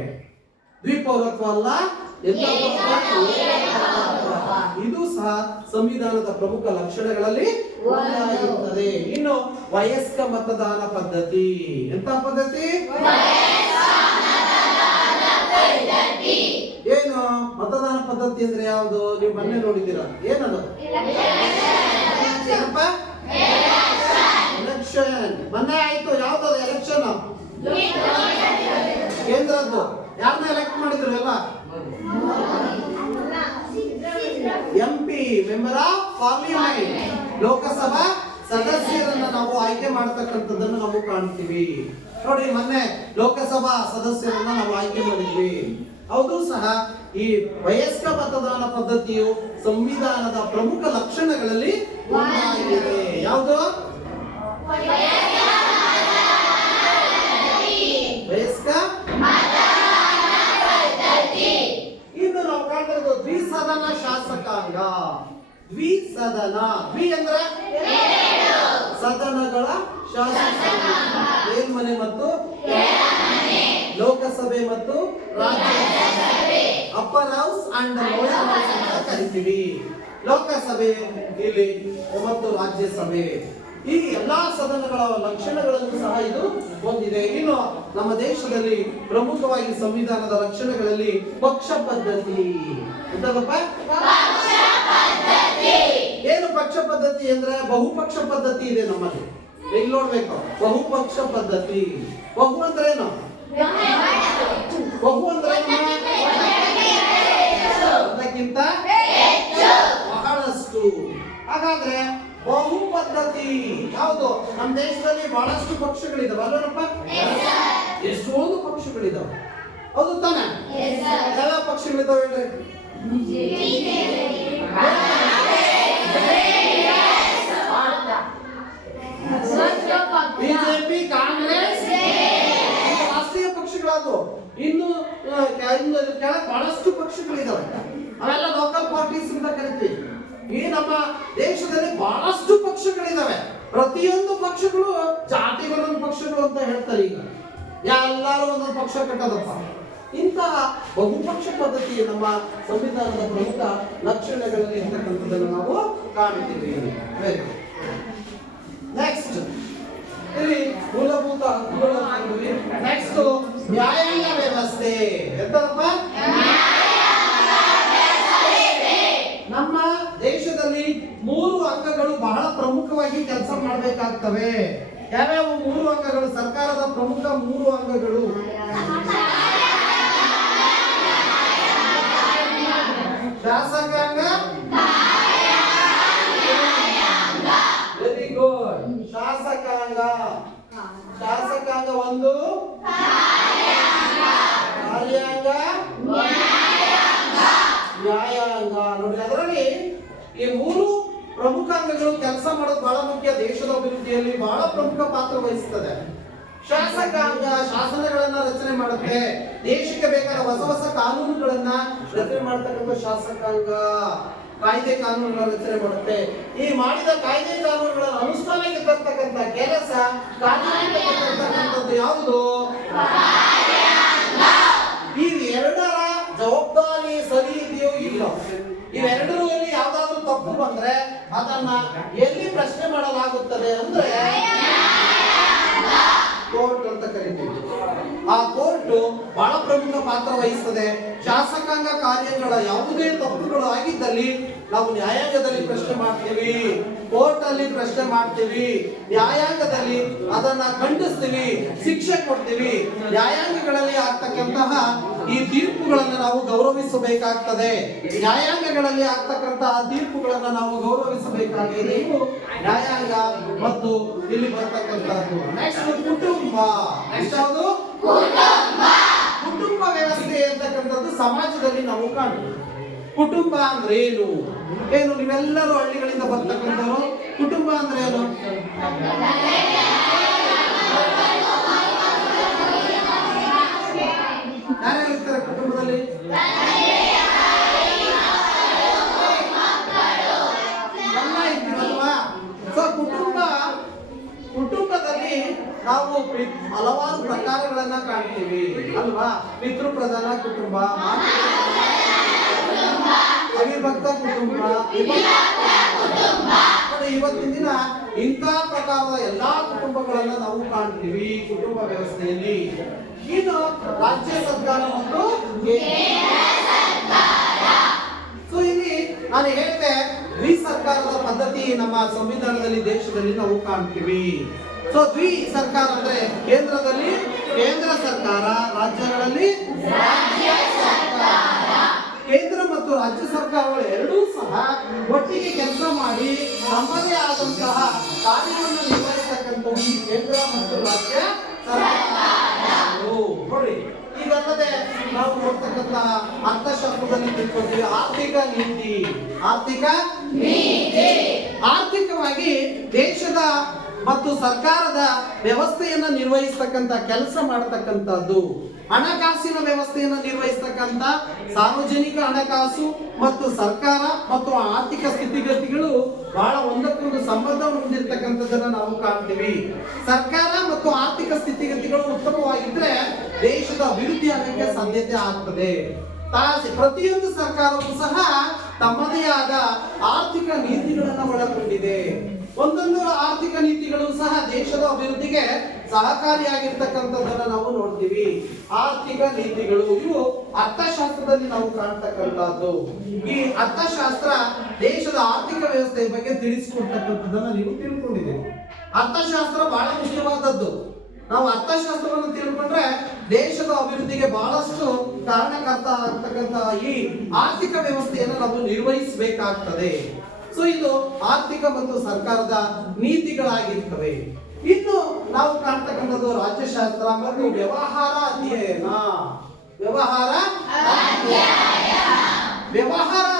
ದ್ವಿಪೌರತ್ವ ಅಲ್ಲ, ಎಂತ ಪೌರತ್ವ? ಇದು ಸಹ ಸಂವಿಧಾನದ ಪ್ರಮುಖ ಲಕ್ಷಣಗಳಲ್ಲಿ ಒಂದಾಗಿರುತ್ತದೆ. ಇನ್ನು ವಯಸ್ಕ ಮತದಾನ ಪದ್ಧತಿ. ಎಂತ ಪದ್ಧತಿ? ಏನು ಮತದಾನ ಪದ್ಧತಿ ಅಂದ್ರೆ ಯಾವುದು? ನೀವು ಮೊನ್ನೆ ನೋಡಿದ್ದೀರಾ? ಏನದು? ಎಲೆಕ್ಷನ್ ಮೊನ್ನೆ ಆಯ್ತು. ಯಾವ್ದದು ಎಲೆಕ್ಷನ್? ಕೇಂದ್ರದ್ದು. ಯಾರನ್ನ ಎಲೆಕ್ಟ್ ಮಾಡಿದ್ರು? ಎಲ್ಲ MP member of parliament, Lok Sabha ಸದಸ್ಯರನ್ನ ನಾವು ಆಯ್ಕೆ ಮಾಡತಕ್ಕಂಥದ್ದನ್ನು ನಾವು ಕಾಣ್ತೀವಿ. ನೋಡಿ, ಮೊನ್ನೆ ಲೋಕಸಭಾ ಸದಸ್ಯರನ್ನ ನಾವು ಆಯ್ಕೆ ಮಾಡಿದ್ವಿ. ಹೌದು ಸಹ ಈ ವಯಸ್ಕ ಮತದಾನ ಪದ್ಧತಿಯು ಸಂವಿಧಾನದ ಪ್ರಮುಖ ಲಕ್ಷಣಗಳಲ್ಲಿ ಒಂದಾಗಿದೆ. ಯಾವುದು? ವಯಸ್ಕ. ಇನ್ನು ನಾವು ಕಾಣ್ತಿರೋದು ದ್ವಿಸದನ ಶಾಸಕಾಂಗ. ದ್ವಿಸದನ, ದ್ವಿ ಅಂದ್ರೆ ಸದನಗಳ ಶಾಸಕಾಂಗ. ಮೇಲ್ಮನೆ ಮತ್ತು ಲೋಕಸಭೆ ಮತ್ತು ರಾಜ್ಯಸಭೆ, upper house and lower house ಅಂತ ಕರಿತೀವಿ. ಲೋಕಸಭೆ ಇಲ್ಲಿ ಮತ್ತು ರಾಜ್ಯಸಭೆ, ಈ ಎಲ್ಲಾ ಸದನಗಳ ಲಕ್ಷಣಗಳನ್ನು ಸಹ ಇದು ಹೊಂದಿದೆ. ಇನ್ನು ನಮ್ಮ ದೇಶದಲ್ಲಿ ಪ್ರಮುಖವಾಗಿ ಸಂವಿಧಾನದ ಲಕ್ಷಣಗಳಲ್ಲಿ ಪಕ್ಷ ಪದ್ಧತಿ. ಎಂತದಪ್ಪ? ಏನು ಪಕ್ಷ ಪದ್ಧತಿ ಅಂದ್ರೆ? ಬಹುಪಕ್ಷ ಪದ್ಧತಿ ಇದೆ ನಮ್ಮಲ್ಲಿ. ಇಲ್ಲಿ ನೋಡ್ಬೇಕು, ಬಹುಪಕ್ಷ ಪದ್ಧತಿ. ಬಹು ಅಂದ್ರೆ ಏನು? ಬಹು ಅಂದ್ರೆ ಅದಕ್ಕಿಂತ ಬಹಳಷ್ಟು. ಹಾಗಾದ್ರೆ ಬಹು ಪದ್ಧತಿ ಯಾವುದು? ನಮ್ಮ ದೇಶದಲ್ಲಿ ಬಹಳಷ್ಟು ಪಕ್ಷಗಳಿದಾವೆ ಅಲ್ಲಪ್ಪ? ಎಷ್ಟೊಂದು ಪಕ್ಷಗಳಿದಾವೆ, ಹೌದು ತಾನೆ? ಯಾವ ಪಕ್ಷಗಳಿದಾವೆ ಹೇಳ್ರಿ? ಬಿಜೆಪಿ, ಕಾಂಗ್ರೆಸ್ ರಾಷ್ಟ್ರೀಯ ಪಕ್ಷಗಳಾದವು. ಇನ್ನು ಬಹಳಷ್ಟು ಪಕ್ಷಗಳಿದಾವೆ. ಅವೆಲ್ಲ ಲೋಕಲ್ ಪಾರ್ಟೀಸ್ ಅಂತ ಕರಿತೀವಿ. ಈ ನಮ್ಮ ದೇಶದಲ್ಲಿ ಬಹಳಷ್ಟು ಪಕ್ಷಗಳಿದಾವೆ. ಪ್ರತಿಯೊಂದು ಪಕ್ಷಗಳು ಜಾತಿಗಳೊಂದು ಪಕ್ಷಗಳು ಅಂತ ಹೇಳ್ತಾರೆ. ಈಗ ಎಲ್ಲರೂ ಒಂದೊಂದು ಪಕ್ಷ ಕಟ್ಟದಪ್ಪ. ಇಂತಹ ಬಹುಪಕ್ಷ ಪದ್ಧತಿ ನಮ್ಮ ಸಂವಿಧಾನದ ಪ್ರಮುಖ ಲಕ್ಷಣಗಳಲ್ಲಿ ಇರ್ತಕ್ಕಂಥದ್ದನ್ನು ನಾವು ಕಾಣ್ತೀವಿ. ನೆಕ್ಸ್ಟ್ ಇಲ್ಲಿ ಮೂಲಭೂತ ಹಕ್ಕುಗಳು. ನೆಕ್ಸ್ಟ್ ನ್ಯಾಯಾಂಗ ವ್ಯವಸ್ಥೆ. ಎಂತದಪ್ಪ? ನಮ್ಮ ದೇಶದಲ್ಲಿ 3 ಅಂಗಗಳು ಬಹಳ ಪ್ರಮುಖವಾಗಿ ಕೆಲಸ ಮಾಡಬೇಕಾಗ್ತವೆ. ಯಾವ್ಯಾವ 3 ಅಂಗಗಳು? ಸರ್ಕಾರದ ಪ್ರಮುಖ 3 ಅಂಗಗಳು. ಶಾಸಕಾಂಗ. Very good. ಶಾಸಕಾಂಗ. ಶಾಸಕಾಂಗ ಒಂದು, ಕಾರ್ಯಾಂಗ, ನ್ಯಾಯಾಂಗ. ನೋಡಿ, ಅದರಲ್ಲಿ ಈ 3 ಪ್ರಮುಖ ಅಂಗಗಳು ಕೆಲಸ ಮಾಡೋದು ಬಹಳ ಮುಖ್ಯ. ದೇಶದ ಅಭಿವೃದ್ಧಿಯಲ್ಲಿ ಬಹಳ ಪ್ರಮುಖ ಪಾತ್ರ ವಹಿಸ್ತದೆ. ಶಾಸಕಾಂಗ ಶಾಸನಗಳನ್ನ ರಚನೆ ಮಾಡುತ್ತೆ. ದೇಶಕ್ಕೆ ಬೇಕಾದ ಹೊಸ ಕಾನೂನುಗಳನ್ನ ರಚನೆ ಮಾಡತಕ್ಕಂಥ ಶಾಸಕಾಂಗ ಕಾಯ್ದೆ ಕಾನೂನುಗಳ ರಚನೆ ಮಾಡುತ್ತೆ. ಈ ಮಾಡಿದ ಕಾಯ್ದೆ ಕಾನೂನುಗಳ ಅನುಷ್ಠಾನಕ್ಕೆ ತರ್ತಕ್ಕಂಥ ಕೆಲಸ ಕಾರ್ಯಕ್ಕೆ ಯಾವುದು? ಈ ಎರಡರ ಜವಾಬ್ದಾರಿ ಸರಿ ಇದೆಯೋ ಇಲ್ಲ, ಇವೆರಡರಲ್ಲಿ ಯಾವ್ದಾದ್ರು ತಪ್ಪು ಬಂದ್ರೆ ಅದನ್ನ ಎಲ್ಲಿ ಪ್ರಶ್ನೆ ಮಾಡಲಾಗುತ್ತದೆ ಅಂದ್ರೆ ಕೋರ್ಟ್ ಅಂತ ಕರಿತೀವಿ. ಆ ಕೋರ್ಟ್ ಬಹಳ ಪ್ರಮುಖ ಪಾತ್ರ ವಹಿಸ್ತದೆ. ಶಾಸಕಾಂಗ ಕಾರ್ಯಗಳ ಯಾವುದೇ ತಪ್ಪುಗಳು ಆಗಿದ್ದಲ್ಲಿ ನಾವು ನ್ಯಾಯಾಂಗದಲ್ಲಿ ಪ್ರಶ್ನೆ ಮಾಡ್ತೀವಿ, ಕೋರ್ಟ್ ಅಲ್ಲಿ ಪ್ರಶ್ನೆ ಮಾಡ್ತೀವಿ, ನ್ಯಾಯಾಂಗದಲ್ಲಿ ಅದನ್ನ ಖಂಡಿಸ್ತೀವಿ, ಶಿಕ್ಷೆ ಕೊಡ್ತೀವಿ. ನ್ಯಾಯಾಂಗಗಳಲ್ಲಿ ಆಗ್ತಕ್ಕಂತಹ ಈ ತೀರ್ಪುಗಳನ್ನು ನಾವು ಗೌರವಿಸಬೇಕಾಗ್ತದೆ. ನ್ಯಾಯಾಂಗಗಳಲ್ಲಿ ಆಗ್ತಕ್ಕಂತಹ ತೀರ್ಪುಗಳನ್ನು ನಾವು ಗೌರವಿಸಬೇಕಾಗಿದೆ. ಇವು ನ್ಯಾಯಾಂಗ ಮತ್ತು ಇಲ್ಲಿ ಬರ್ತಕ್ಕಂಥದ್ದು. ನೆಕ್ಸ್ಟ್ ಕುಟುಂಬ. ನೆಕ್ಸ್ಟ್ ಯಾವುದು? ಕುಟುಂಬ ವ್ಯವಸ್ಥೆ ಅಂತಕ್ಕಂಥದ್ದು ಸಮಾಜದಲ್ಲಿ ನಾವು ಕಾಣ್ತೀವಿ. ಕುಟುಂಬ ಅಂದ್ರೆ ಏನು? ನೀವೆಲ್ಲರೂ ಹಳ್ಳಿಗಳಿಂದ ಬರ್ತಕ್ಕಂಥವ್ರು. ಕುಟುಂಬ ಅಂದ್ರೆ ಏನು? ಯಾರ್ಯಾರು ಇರ್ತಾರೆ ಕುಟುಂಬದಲ್ಲಿ? ಎಲ್ಲ ಇರ್ತೀವಲ್ವಾ? ಸೊ ಕುಟುಂಬದಲ್ಲಿ ನಾವು ಹಲವಾರು ಪ್ರಕಾರಗಳನ್ನ ಕಾಣ್ತೀವಿ ಅಲ್ವಾ? ಪಿತೃ ಪ್ರಧಾನ ಕುಟುಂಬ, ಅವಿಭಕ್ತ ಕುಟುಂಬ. ಇವತ್ತಿನ ದಿನ ಇಂಥ ಪ್ರಕಾರದ ಎಲ್ಲಾ ಕುಟುಂಬಗಳನ್ನ ನಾವು ಕಾಣ್ತೀವಿ ಕುಟುಂಬ ವ್ಯವಸ್ಥೆಯಲ್ಲಿ. ಇನ್ನು ರಾಜ್ಯ ಸರ್ಕಾರ ಮತ್ತು ಸೊ ಇಲ್ಲಿ ನಾನು ಹೇಳಿದೆ ದ್ವಿ ಸರ್ಕಾರದ ಪದ್ಧತಿ ನಮ್ಮ ಸಂವಿಧಾನದಲ್ಲಿ ದೇಶದಲ್ಲಿ ನಾವು ಕಾಣ್ತೀವಿ. ಸೊ ದ್ವಿ ಸರ್ಕಾರ ಅಂದ್ರೆ ಕೇಂದ್ರದಲ್ಲಿ ಕೇಂದ್ರ ಸರ್ಕಾರ, ರಾಜ್ಯಗಳಲ್ಲಿ ರಾಜ್ಯ ಸರ್ಕಾರ. ಕೇಂದ್ರ ಮತ್ತು ರಾಜ್ಯ ಸರ್ಕಾರಗಳು ಎರಡೂ ಸಹ ಒಟ್ಟಿಗೆ ಕೆಲಸ ಮಾಡಿ ನಮ್ಮದೇ ಆದಂತಹ ಕಾರ್ಯವನ್ನು ನಿರ್ವಹಿಸತಕ್ಕಂಥವು ಈ ಕೇಂದ್ರ ಮತ್ತು ರಾಜ್ಯ ಸರ್ಕಾರಗಳು. ನೋಡಿ, ಇದಲ್ಲದೆ ನಾವು ನೋಡ್ತಕ್ಕಂಥ ಅರ್ಥಶಾಸ್ತ್ರದಲ್ಲಿ ತಿಳ್ಕೊಳ್ತೀವಿ ಆರ್ಥಿಕ ನೀತಿ. ಆರ್ಥಿಕವಾಗಿ ದೇಶದ ಮತ್ತು ಸರ್ಕಾರದ ವ್ಯವಸ್ಥೆಯನ್ನ ನಿರ್ವಹಿಸತಕ್ಕಂಥ ಕೆಲಸ ಮಾಡತಕ್ಕಂಥದ್ದು. ಹಣಕಾಸಿನ ವ್ಯವಸ್ಥೆಯನ್ನು ನಿರ್ವಹಿಸತಕ್ಕಂಥ ಸಾರ್ವಜನಿಕ ಹಣಕಾಸು ಮತ್ತು ಸರ್ಕಾರ ಮತ್ತು ಆರ್ಥಿಕ ಸ್ಥಿತಿಗತಿಗಳು ಬಹಳ ಒಂದಕ್ಕೊಂದು ಸಂಬಂಧವನ್ನು ಹೊಂದಿರತಕ್ಕಂಥದ್ದನ್ನ ನಾವು ಕಾಣ್ತೀವಿ. ಸರ್ಕಾರ ಮತ್ತು ಆರ್ಥಿಕ ಸ್ಥಿತಿಗತಿಗಳು ಉತ್ತಮವಾಗಿದ್ರೆ ದೇಶದ ಅಭಿವೃದ್ಧಿ ಆಗಕ್ಕೆ ಸಾಧ್ಯತೆ ಆಗ್ತದೆ. ಪ್ರತಿಯೊಂದು ಸರ್ಕಾರವೂ ಸಹ ತಮ್ಮದೇ ಆದ ಆರ್ಥಿಕ ನೀತಿಗಳನ್ನು ಒಳಗೊಂಡಿದೆ. ಒಂದೊಂದು ಆರ್ಥಿಕ ನೀತಿಗಳು ಸಹ ದೇಶದ ಅಭಿವೃದ್ಧಿಗೆ ಸಹಕಾರಿಯಾಗಿರ್ತಕ್ಕಂಥದ್ದನ್ನ ನಾವು ನೋಡ್ತೀವಿ. ಆರ್ಥಿಕ ನೀತಿಗಳು ಇವು ಅರ್ಥಶಾಸ್ತ್ರದಲ್ಲಿ ನಾವು ಕಾಣ್ತಕ್ಕಂಥದ್ದು. ಈ ಅರ್ಥಶಾಸ್ತ್ರ ದೇಶದ ಆರ್ಥಿಕ ವ್ಯವಸ್ಥೆಯ ಬಗ್ಗೆ ತಿಳಿಸಿಕೊಡ್ತಕ್ಕಂಥದ್ದನ್ನ ನೀವು ತಿಳ್ಕೊಂಡಿದ್ದೀರಿ. ಅರ್ಥಶಾಸ್ತ್ರ ಬಹಳ ಮುಖ್ಯವಾದದ್ದು. ನಾವು ಅರ್ಥಶಾಸ್ತ್ರವನ್ನು ತಿಳ್ಕೊಂಡ್ರೆ ದೇಶದ ಅಭಿವೃದ್ಧಿಗೆ ಬಹಳಷ್ಟು ಕಾರಣಕರ್ತ ಆಗ್ತಕ್ಕಂಥ ಈ ಆರ್ಥಿಕ ವ್ಯವಸ್ಥೆಯನ್ನು ನಾವು ನಿರ್ವಹಿಸಬೇಕಾಗ್ತದೆ. ಸೊ ಇದು ಆರ್ಥಿಕ ಮತ್ತು ಸರ್ಕಾರದ ನೀತಿಗಳಾಗಿರ್ತವೆ. ಇನ್ನು ನಾವು ಕಾಣ್ತಕ್ಕಂಥದ್ದು ರಾಜ್ಯಶಾಸ್ತ್ರ ಮತ್ತು ವ್ಯವಹಾರ ಅಧ್ಯಯನ. ವ್ಯವಹಾರ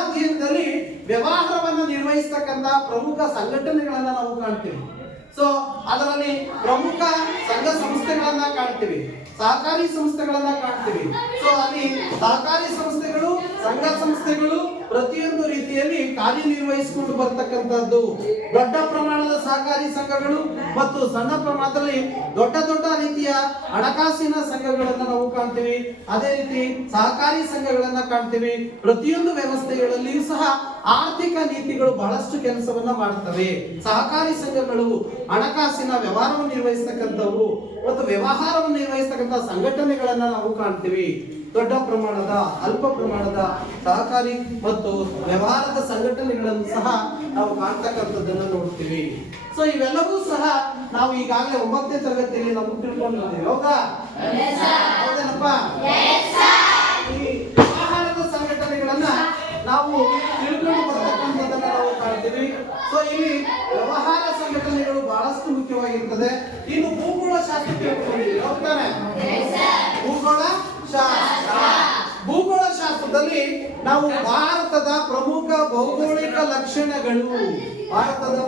ಅಧ್ಯಯನದಲ್ಲಿ ವ್ಯವಹಾರವನ್ನು ನಿರ್ವಹಿಸತಕ್ಕಂಥ ಪ್ರಮುಖ ಸಂಘಟನೆಗಳನ್ನ ನಾವು ಕಾಣ್ತೀವಿ. ಸೊ ಅದರಲ್ಲಿ ಪ್ರಮುಖ ಸಂಘ ಸಂಸ್ಥೆಗಳನ್ನ ಕಾಣ್ತೀವಿ, ಸಹಕಾರಿ ಸಂಸ್ಥೆಗಳನ್ನ ಕಾಣ್ತೀವಿ. ಸೊ ಅಲ್ಲಿ ಸಹಕಾರಿ ಸಂಸ್ಥೆಗಳು, ಸಂಘ ಸಂಸ್ಥೆಗಳು ಪ್ರತಿಯೊಂದು ರೀತಿಯಲ್ಲಿ ಕಾರ್ಯನಿರ್ವಹಿಸಿಕೊಂಡು ಬರ್ತಕ್ಕಂಥದ್ದು. ದೊಡ್ಡ ಪ್ರಮಾಣದ ಸಹಕಾರಿ ಸಂಘಗಳು ಮತ್ತು ಸಣ್ಣ ಪ್ರಮಾಣದಲ್ಲಿ ದೊಡ್ಡ ದೊಡ್ಡ ರೀತಿಯ ಹಣಕಾಸಿನ ಸಂಘಗಳನ್ನ ನಾವು ಕಾಣ್ತೀವಿ. ಅದೇ ರೀತಿ ಸಹಕಾರಿ ಸಂಘಗಳನ್ನ ಕಾಣ್ತೀವಿ. ಪ್ರತಿಯೊಂದು ವ್ಯವಸ್ಥೆಗಳಲ್ಲಿಯೂ ಸಹ ಆರ್ಥಿಕ ನೀತಿಗಳು ಬಹಳಷ್ಟು ಕೆಲಸವನ್ನ ಮಾಡ್ತವೆ. ಸಹಕಾರಿ ಸಂಘಗಳು ಹಣಕಾಸಿನ ವ್ಯವಹಾರವನ್ನು ನಿರ್ವಹಿಸತಕ್ಕಂಥವು ಮತ್ತು ವ್ಯವಹಾರವನ್ನು ನಿರ್ವಹಿಸತಕ್ಕಂಥ ಸಂಘಟನೆಗಳನ್ನ ನಾವು ಕಾಣ್ತೀವಿ. ದೊಡ್ಡ ಪ್ರಮಾಣದ, ಅಲ್ಪ ಪ್ರಮಾಣದ ಸಹಕಾರಿ ಮತ್ತು ವ್ಯವಹಾರದ ಸಂಘಟನೆಗಳನ್ನು ಸಹ ನಾವು ಕಾಣ್ತಕ್ಕಂಥದ್ದನ್ನು ನೋಡ್ತೀವಿ. ಸೊ ಇವೆಲ್ಲವೂ ಸಹ ನಾವು ಈಗಾಗಲೇ 9ನೇ ತರಗತಿಯಲ್ಲಿ ನಾವು ತಿಳ್ಕೊಂಡಿದ್ದೀವಿ. ಹೌದಾ? ಹೌದೇನಪ್ಪ? ಈ ವ್ಯವಹಾರದ ಸಂಘಟನೆಗಳನ್ನ ನಾವು ತಿಳ್ಕೊಂಡು ಬರ್ತಕ್ಕಂಥದ್ದನ್ನ ನಾವು ಕಾಣ್ತೀವಿ. ಸೊ ಇಲ್ಲಿ ವ್ಯವಹಾರ ಸಂಘಟನೆಗಳು ಬಹಳಷ್ಟು ಮುಖ್ಯವಾಗಿರ್ತದೆ. ಇನ್ನು ಭೂಗೋಳ ಶಾಸ್ತ್ರ ತಿಳ್ಕೊಂಡಿದ್ದೀವಿ. ಹೌದಾನೆ? ಭೂಗೋಳ ಶಾಸ್ತ್ರದಲ್ಲಿ ನಾವು ಭಾರತದ ಪ್ರಮುಖ ಭೌಗೋಳಿಕ ಲಕ್ಷಣಗಳು, ಭಾರತದ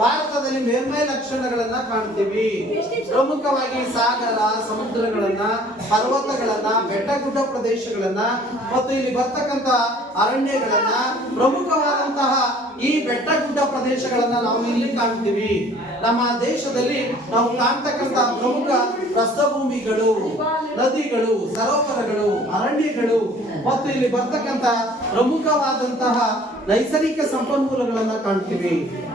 ಭಾರತದಲ್ಲಿ ಮೇಲ್ಮೈ ಲಕ್ಷಣಗಳನ್ನ ಕಾಣ್ತೀವಿ. ಪ್ರಮುಖವಾಗಿ ಸಾಗರ, ಸಮುದ್ರಗಳನ್ನ, ಪರ್ವತಗಳನ್ನ, ಬೆಟ್ಟ ಗುಡ್ಡ ಪ್ರದೇಶಗಳನ್ನ ಮತ್ತು ಇಲ್ಲಿ ಬರ್ತಕ್ಕಂತ ಅರಣ್ಯಗಳನ್ನ, ಪ್ರಮುಖವಾದಂತಹ ಈ ಬೆಟ್ಟ ಗುಡ್ಡ ಪ್ರದೇಶಗಳನ್ನ ನಾವು ಇಲ್ಲಿ ಕಾಣ್ತೀವಿ. ನಮ್ಮ ದೇಶದಲ್ಲಿ ನಾವು ಕಾಣ್ತಕ್ಕಂತ ಪ್ರಮುಖ ಪ್ರಸ್ಥಭೂಮಿಗಳು, ನದಿಗಳು, ಸರೋವರಗಳು, ಅರಣ್ಯಗಳು ಮತ್ತು ಇಲ್ಲಿ ಬರ್ತಕ್ಕಂತ ಪ್ರಮುಖವಾದಂತಹ ನೈಸರ್ಗಿಕ ಸಂಪನ್ಮೂಲಗಳನ್ನ ಕಾಣ್ತೀವಿ.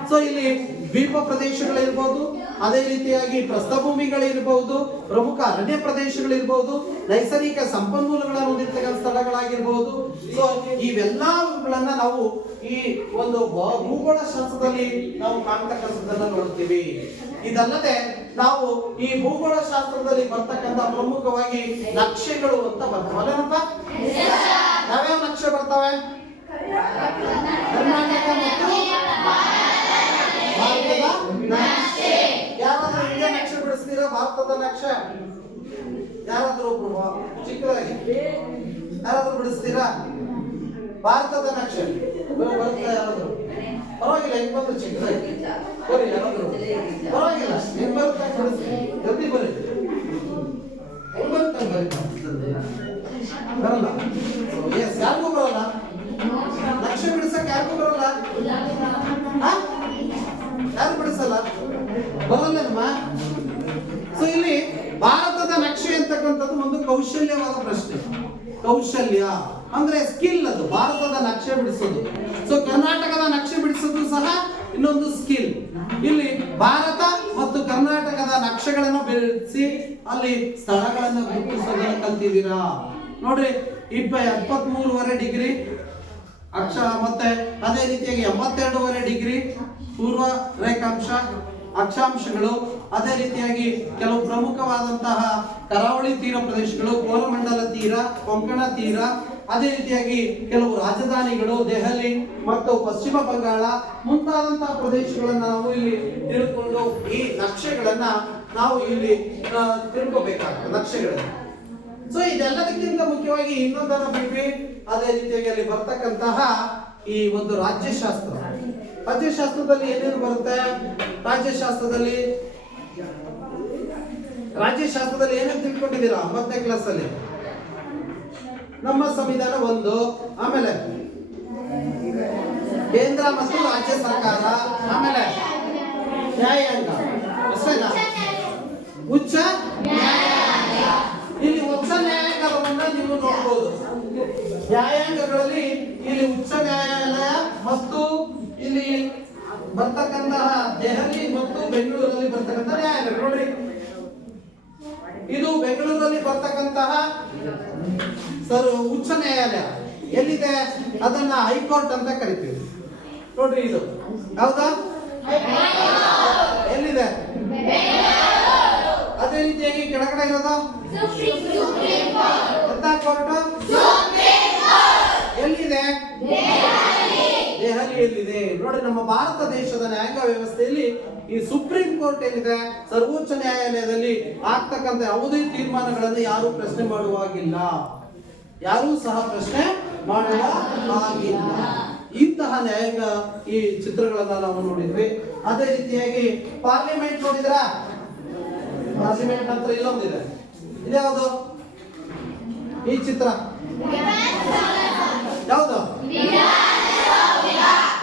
ಸೊ ಇಲ್ಲಿ ದ್ವೀಪ ಪ್ರದೇಶಗಳಿರ್ಬೋದು, ಅದೇ ರೀತಿಯಾಗಿ ಪ್ರಸ್ಥಭೂಮಿಗಳಿರ್ಬಹುದು, ಪ್ರಮುಖ ಅರಣ್ಯ ಪ್ರದೇಶಗಳಿರ್ಬಹುದು, ನೈಸರ್ಗಿಕ ಸಂಪನ್ಮೂಲಗಳನ್ನು ಹೊಂದಿರ್ತಕ್ಕಂಥ ಸ್ಥಳಗಳಾಗಿರ್ಬಹುದು. ಸೊ ಇವೆಲ್ಲವುಗಳನ್ನ ನಾವು ಈ ಒಂದು ಭೂಗೋಳ ಶಾಸ್ತ್ರದಲ್ಲಿ ನಾವು ಕಾಣ್ತಕ್ಕಂಥದ್ದನ್ನ ನೋಡ್ತೀವಿ. ಇದಲ್ಲದೆ ನಾವು ಈ ಭೂಗೋಳ ಶಾಸ್ತ್ರದಲ್ಲಿ ಬರ್ತಕ್ಕಂಥ ಪ್ರಮುಖವಾಗಿ ನಕ್ಷೆಗಳು ಅಂತ ಬರ್ತವೆ. ಯಾವ್ಯಾವ ನಕ್ಷೆ ಬರ್ತವೆ? ಕರ್ನಾಟಕ ಮತ್ತು ಭಾರತದ ನಕ್ಷೆ. ಯಾರಾದ್ರೂ ಇಂಡಿಯಾ ನಕ್ಷೆ ಬಿಡಿಸ್ತೀರಾ? ಭಾರತದ ನಕ್ಷೆ ಯಾರಾದ್ರೂ ಚಿಕ್ಕದಾಗಿ ಯಾರಾದ್ರೂ ಬಿಡಿಸ್ತೀರಾ? ಭಾರತದ ನಕ್ಷೆ ಬರುತ್ತೆ ಯಾರಾದ್ರೂ? ಪರವಾಗಿಲ್ಲ, ಹೆಂಗ್ ಬಂದ್ರು ಚಿಕ್ಕದಾಗಿ ಬರೀ ಯಾರಾದ್ರೂ ಪರವಾಗಿಲ್ಲ, ಹೆಂಗ್ ಬರುತ್ತೆ ಬಿಡಿಸಿ, ಜಲ್ದಿ ಬರೀ. ಹೆಂಗ್ ಬರುತ್ತೆ ಬರಲ್ಲ? ಎಸ್, ಯಾರಿಗೂ ಬರಲ್ಲ ನಕ್ಷೆ ಬಿಡಿಸಕ್, ಯಾರಿಗೂ ಬರಲ್ಲ. ಯಾರು ಬಿಡಿಸಲ್ಲ? ಬರಲ್ಲಮ್ಮ. ಸೊ ಇಲ್ಲಿ ಭಾರತದ ನಕ್ಷೆ ಅಂತಕ್ಕಂಥದ್ದು ಒಂದು ಕೌಶಲ್ಯವಾದ ಪ್ರಶ್ನೆ. ಕೌಶಲ್ಯ ಅಂದ್ರೆ ಸ್ಕಿಲ್, ಅದು ಭಾರತದ ನಕ್ಷೆ ಬಿಡಿಸೋದು. ಸೊ ಕರ್ನಾಟಕದ ನಕ್ಷೆ ಬಿಡಿಸೋದು ಸಹ ಇನ್ನೊಂದು ಸ್ಕಿಲ್. ಇಲ್ಲಿ ಭಾರತ ಮತ್ತು ಕರ್ನಾಟಕದ ನಕ್ಷೆಗಳನ್ನು ಬಿಡಿಸಿ ಅಲ್ಲಿ ಸ್ಥಳಗಳನ್ನು ಗುರುತಿಸೋದನ್ನ ಕಲ್ತಿದ್ದೀರಾ ನೋಡ್ರಿ. 23.5 ಡಿಗ್ರಿ ಅಕ್ಷ ಮತ್ತೆ ಅದೇ ರೀತಿಯಾಗಿ 82.5 ಡಿಗ್ರಿ ಪೂರ್ವ ರೇಖಾಂಶ ಅಕ್ಷಾಂಶಗಳು, ಅದೇ ರೀತಿಯಾಗಿ ಕೆಲವು ಪ್ರಮುಖವಾದಂತಹ ಕರಾವಳಿ ತೀರ ಪ್ರದೇಶಗಳು, ಕೋರಮಂಡಲ ತೀರ, ಕೊಂಕಣ ತೀರ, ಅದೇ ರೀತಿಯಾಗಿ ಕೆಲವು ರಾಜಧಾನಿಗಳು, ದೆಹಲಿ ಮತ್ತು ಪಶ್ಚಿಮ ಬಂಗಾಳ ಮುಂತಾದಂತಹ ಪ್ರದೇಶಗಳನ್ನ ನಾವು ಇಲ್ಲಿ ತಿಳ್ಕೊಂಡು ಈ ನಕ್ಷೆಗಳನ್ನ ನಾವು ಇಲ್ಲಿ ತಿಳ್ಕೋಬೇಕಾಗ್ತದೆ ನಕ್ಷೆಗಳನ್ನು. ಸೊ ಇದೆಲ್ಲದಕ್ಕಿಂತ ಮುಖ್ಯವಾಗಿ ಇನ್ನೊಂದನ್ನ ಬಿಟ್ವಿ, ಅದೇ ರೀತಿಯಾಗಿ ಅಲ್ಲಿ ಬರ್ತಕ್ಕಂತಹ ಈ ಒಂದು ರಾಜ್ಯಶಾಸ್ತ್ರ. ರಾಜ್ಯಶಾಸ್ತ್ರದಲ್ಲಿ ಏನೇನು ಬರುತ್ತೆ? ರಾಜ್ಯಶಾಸ್ತ್ರದಲ್ಲಿ ಏನೇನು ತಿಳ್ಕೊಂಡಿದ್ದೀರಾ 9ನೇ ಕ್ಲಾಸ್ ಅಲ್ಲಿ? ನಮ್ಮ ಸಂವಿಧಾನ ಒಂದು, ಆಮೇಲೆ ಕೇಂದ್ರ ಮತ್ತು ರಾಜ್ಯ ಸರ್ಕಾರ, ಆಮೇಲೆ ನ್ಯಾಯಾಂಗ, ಅಷ್ಟೇನಾ? ಉಚ್ಚ ನ್ಯಾಯಾಂಗ. ಇಲ್ಲಿ ಉಚ್ಚ ನ್ಯಾಯಾಂಗವನ್ನ ನೀವು ನೋಡಬಹುದು. ನ್ಯಾಯಾಂಗಗಳಲ್ಲಿ ಇಲ್ಲಿ ಉಚ್ಚ ನ್ಯಾಯಾಲಯ ಮತ್ತು ಇಲ್ಲಿ ಬರ್ತಕ್ಕಂತಹ ದೆಹಲಿ ಮತ್ತು ಬೆಂಗಳೂರಲ್ಲಿ ಬರ್ತಕ್ಕಂಥ ನ್ಯಾಯಾಲಯ ನೋಡ್ರಿ. ಇದು ಬೆಂಗಳೂರಲ್ಲಿ ಬರ್ತಕ್ಕಂತಹ ಉಚ್ಚ ನ್ಯಾಯಾಲಯ ಎಲ್ಲಿದೆ? ಅದನ್ನ ಹೈಕೋರ್ಟ್ ಅಂತ ಕರಿತೀವಿ ನೋಡ್ರಿ. ಇದು ಹೌದಾ? ಎಲ್ಲಿದೆ? ಅದೇ ರೀತಿಯಾಗಿ ಕೆಳಗಡೆ ಇರೋದು ಎಂತ ಕೋರ್ಟ್? ಎಲ್ಲಿದೆ? ದೆಹಲಿಯಲ್ಲಿದೆ ನೋಡಿ. ನಮ್ಮ ಭಾರತ ದೇಶದ ನ್ಯಾಯಾಂಗ ವ್ಯವಸ್ಥೆಯಲ್ಲಿ ಈ ಸುಪ್ರೀಂ ಕೋರ್ಟ್ ಏನಿದೆ, ಸರ್ವೋಚ್ಚ ನ್ಯಾಯಾಲಯದಲ್ಲಿ ಆಗ್ತಕ್ಕಂಥ ಯಾವುದೇ ತೀರ್ಮಾನಗಳನ್ನು ಯಾರು ಪ್ರಶ್ನೆ ಮಾಡುವಾಗಿಲ್ಲ, ಯಾರೂ ಸಹ ಪ್ರಶ್ನೆ ಮಾಡುವ ಹಾಗಿಲ್ಲ. ಇಂತಹ ನ್ಯಾಯಾಂಗ ಈ ಚಿತ್ರಗಳನ್ನ ನಾವು ನೋಡಿದ್ವಿ. ಅದೇ ರೀತಿಯಾಗಿ ಪಾರ್ಲಿಮೆಂಟ್ ನೋಡಿದ್ರ? ಪಾರ್ಲಿಮೆಂಟ್ ಹತ್ರ ಇಲ್ಲೊಂದಿದೆ, ಇದ್ಯಾವುದು? ಈ ಚಿತ್ರ ಯಾವುದು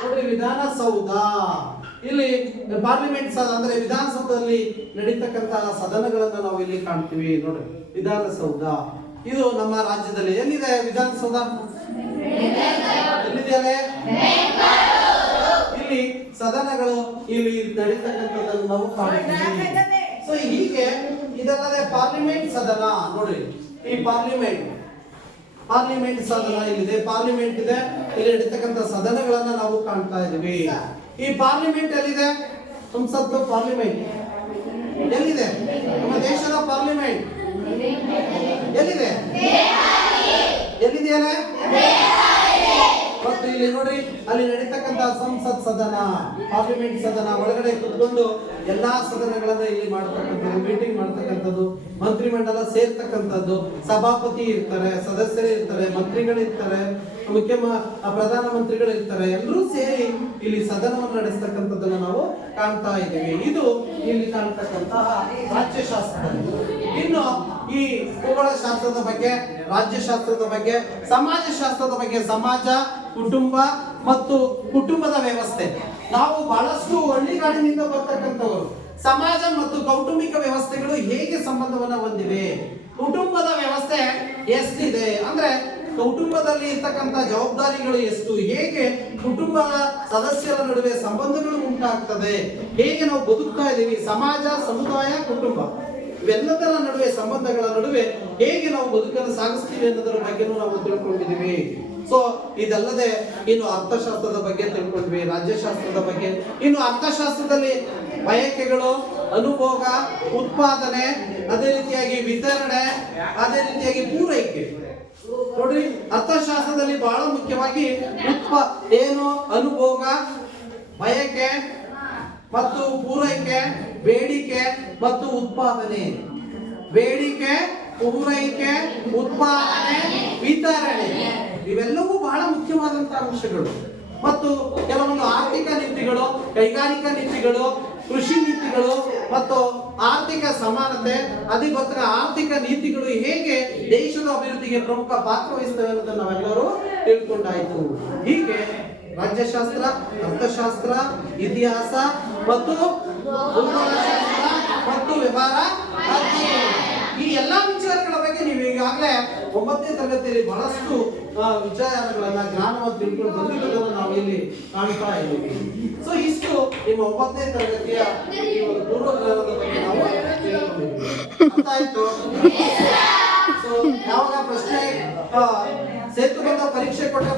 ನೋಡ್ರಿ? ವಿಧಾನಸೌಧ. ಇಲ್ಲಿ ಪಾರ್ಲಿಮೆಂಟ್ ಅಂದ್ರೆ ವಿಧಾನಸೌಧದಲ್ಲಿ ನಡೀತಕ್ಕಂತಹ ಸದನಗಳನ್ನ ನಾವು ಇಲ್ಲಿ ಕಾಣ್ತೀವಿ ನೋಡ್ರಿ. ವಿಧಾನಸೌಧ ಇದು ನಮ್ಮ ರಾಜ್ಯದಲ್ಲಿ ಎಲ್ಲಿದೆ? ವಿಧಾನಸೌಧ ಎಲ್ಲಿದೆ? ಇಲ್ಲಿ ಸದನಗಳು ಇಲ್ಲಿ ನಡೀತಕ್ಕಂಥದ್ದನ್ನು ನಾವು ಕಾಣ್ತೀವಿ. ಸೊ ಹೀಗೆ ಇದಲ್ಲದೆ ಪಾರ್ಲಿಮೆಂಟ್ ಸದನ ನೋಡ್ರಿ. ಈ ಪಾರ್ಲಿಮೆಂಟ್ ಸದನ ಇಲ್ಲಿದೆ, ಪಾರ್ಲಿಮೆಂಟ್ ಇದೆ, ಇಲ್ಲಿ ನಡೀತಕ್ಕಂಥ ಸದನಗಳನ್ನ ನಾವು ಕಾಣ್ತಾ ಇದೀವಿ. ಈ ಪಾರ್ಲಿಮೆಂಟ್ ಎಲ್ಲಿದೆ? ಸಂಸತ್ತು ಪಾರ್ಲಿಮೆಂಟ್ ಎಲ್ಲಿದೆ? ನಮ್ಮ ದೇಶದ ಪಾರ್ಲಿಮೆಂಟ್ ಎಲ್ಲಿದೆ? ಎಲ್ಲಿದೆಯಲ್ಲ? ಮತ್ತು ಇಲ್ಲಿ ನೋಡ್ರಿ, ಅಲ್ಲಿ ನಡೀತಕ್ಕಂತ ಸಂಸತ್ ಸದನ, ಪಾರ್ಲಿಮೆಂಟ್ ಸದನ ಒಳಗಡೆ ಕುತ್ಕೊಂಡು ಎಲ್ಲಾ ಸದನಗಳನ್ನ ಇಲ್ಲಿ ಮಾಡ್ತಕ್ಕಂಥದ್ದು, ಮೀಟಿಂಗ್ ಮಾಡ್ತಕ್ಕಂಥದ್ದು, ಮಂತ್ರಿಮಂಡಲ ಸೇರ್ತಕ್ಕಂಥದ್ದು, ಸಭಾಪತಿ ಇರ್ತಾರೆ, ಸದಸ್ಯರು ಇರ್ತಾರೆ, ಮಂತ್ರಿಗಳಿರ್ತಾರೆ, ಪ್ರಧಾನ ಮಂತ್ರಿಗಳು ಇರ್ತಾರೆ, ಎಲ್ಲರೂ ಸೇರಿ ಇಲ್ಲಿ ಸದನವನ್ನು ನಡೆಸ್ತಕ್ಕಂಥದ್ದನ್ನ ನಾವು ಕಾಣ್ತಾ ಇದ್ದೀವಿ. ಇದು ಇಲ್ಲಿ ಕಾಣ್ತಕ್ಕಂತಹ ರಾಜ್ಯಶಾಸ್ತ್ರ. ಇನ್ನು ಈ ಭೂಗೋಳಶಾಸ್ತ್ರದ ಬಗ್ಗೆ, ರಾಜ್ಯಶಾಸ್ತ್ರದ ಬಗ್ಗೆ, ಸಮಾಜಶಾಸ್ತ್ರದ ಬಗ್ಗೆ, ಸಮಾಜ, ಕುಟುಂಬ ಮತ್ತು ಕುಟುಂಬದ ವ್ಯವಸ್ಥೆ. ನಾವು ಬಹಳಷ್ಟು ಹಳ್ಳಿಗಾಡಿನಿಂದ ಬರ್ತಕ್ಕಂಥವರು. ಸಮಾಜ ಮತ್ತು ಕೌಟುಂಬಿಕ ವ್ಯವಸ್ಥೆಗಳು ಹೇಗೆ ಸಂಬಂಧವನ್ನ ಹೊಂದಿವೆ, ಕುಟುಂಬದ ವ್ಯವಸ್ಥೆ ಎಷ್ಟಿದೆ, ಅಂದ್ರೆ ಕುಟುಂಬದಲ್ಲಿ ಇರ್ತಕ್ಕಂಥ ಜವಾಬ್ದಾರಿಗಳು ಎಷ್ಟು, ಹೇಗೆ ಕುಟುಂಬದ ಸದಸ್ಯರ ನಡುವೆ ಸಂಬಂಧಗಳು ಉಂಟಾಗ್ತದೆ, ಹೇಗೆ ನಾವು ಬದುಕ್ತಾ ಇದ್ದೀವಿ, ಸಮಾಜ, ಸಮುದಾಯ, ಕುಟುಂಬ ಇವೆಲ್ಲದರ ನಡುವೆ, ಸಂಬಂಧಗಳ ನಡುವೆ ಹೇಗೆ ನಾವು ಬದುಕನ್ನು ಸಾಗಿಸ್ತೀವಿ ಅನ್ನೋದರ ಬಗ್ಗೆನೂ ನಾವು ತಿಳ್ಕೊಂಡಿದ್ದೀವಿ. ಸೊ ಇದಲ್ಲದೆ ಇನ್ನು ಅರ್ಥಶಾಸ್ತ್ರದ ಬಗ್ಗೆ ತಿಳ್ಕೊಂಡ್ವಿ, ರಾಜ್ಯಶಾಸ್ತ್ರದ ಬಗ್ಗೆ. ಇನ್ನು ಅರ್ಥಶಾಸ್ತ್ರದಲ್ಲಿ ಬಯಕೆಗಳು, ಅನುಭೋಗ, ಉತ್ಪಾದನೆ, ಅದೇ ರೀತಿಯಾಗಿ ವಿತರಣೆ, ಅದೇ ರೀತಿಯಾಗಿ ಪೂರೈಕೆ. ನೋಡ್ರಿ, ಅರ್ಥಶಾಸ್ತ್ರದಲ್ಲಿ ಬಹಳ ಮುಖ್ಯವಾಗಿ ಏನು ಅನುಭೋಗ, ಬಯಕೆ ಮತ್ತು ಪೂರೈಕೆ, ಬೇಡಿಕೆ ಮತ್ತು ಉತ್ಪಾದನೆ. ಬೇಡಿಕೆ, ಪೂರೈಕೆ, ಉತ್ಪಾದನೆ, ವಿತರಣೆ ಇವೆಲ್ಲವೂ ಬಹಳ ಮುಖ್ಯವಾದಂತಹ ಅಂಶಗಳು. ಮತ್ತು ಕೆಲವೊಂದು ಆರ್ಥಿಕ ನೀತಿಗಳು, ಕೈಗಾರಿಕಾ ನೀತಿಗಳು, ಕೃಷಿ ನೀತಿಗಳು ಮತ್ತು ಆರ್ಥಿಕ ಸಮಾನತೆ, ಅಧಿಭದ್ರ ಆರ್ಥಿಕ ನೀತಿಗಳು ಹೇಗೆ ದೇಶದ ಅಭಿವೃದ್ಧಿಗೆ ಪ್ರಮುಖ ಪಾತ್ರ ವಹಿಸ್ತವೆ ಅನ್ನೋದನ್ನು ನಾವೆಲ್ಲರೂ ತಿಳ್ಕೊಂಡಾಯ್ತು. ಹೀಗೆ ರಾಜ್ಯಶಾಸ್ತ್ರ, ಅರ್ಥಶಾಸ್ತ್ರ, ಇತಿಹಾಸ ಮತ್ತು ಭೂಗೋಳಶಾಸ್ತ್ರ ಮತ್ತು ವ್ಯವಹಾರ ಈ ಎಲ್ಲಾ ವಿಚಾರಗಳ ಬಗ್ಗೆ ನೀವು ಈಗಾಗಲೇ 9ನೇ ತರಗತಿಯಲ್ಲಿ ಬಹಳಷ್ಟು ವಿಚಾರಗಳನ್ನ, ಜ್ಞಾನವನ್ನು ತಿಳ್ಕೊಂಡು ಬಂದಿರೋದನ್ನು ನಾವು ಇಲ್ಲಿ ಕಾಣ್ತಾ ಇದ್ದೀವಿ. ಸೊ ಇಷ್ಟು ನಿಮ್ಮ 9ನೇ ತರಗತಿಯ ಈ ಒಂದು ಪೂರ್ವಜ್ಞಾನದ ಬಗ್ಗೆ ನಾವು ತಿಳ್ಕೊಂಡಿದ್ದೀವಿ. ಅರ್ಥ ಆಯ್ತು? ಸೊ ಯಾವಾಗ ಪ್ರಶ್ನೆ ಸೇತುಬಂಧ ಪರೀಕ್ಷೆ ಕೊಟ್ಟ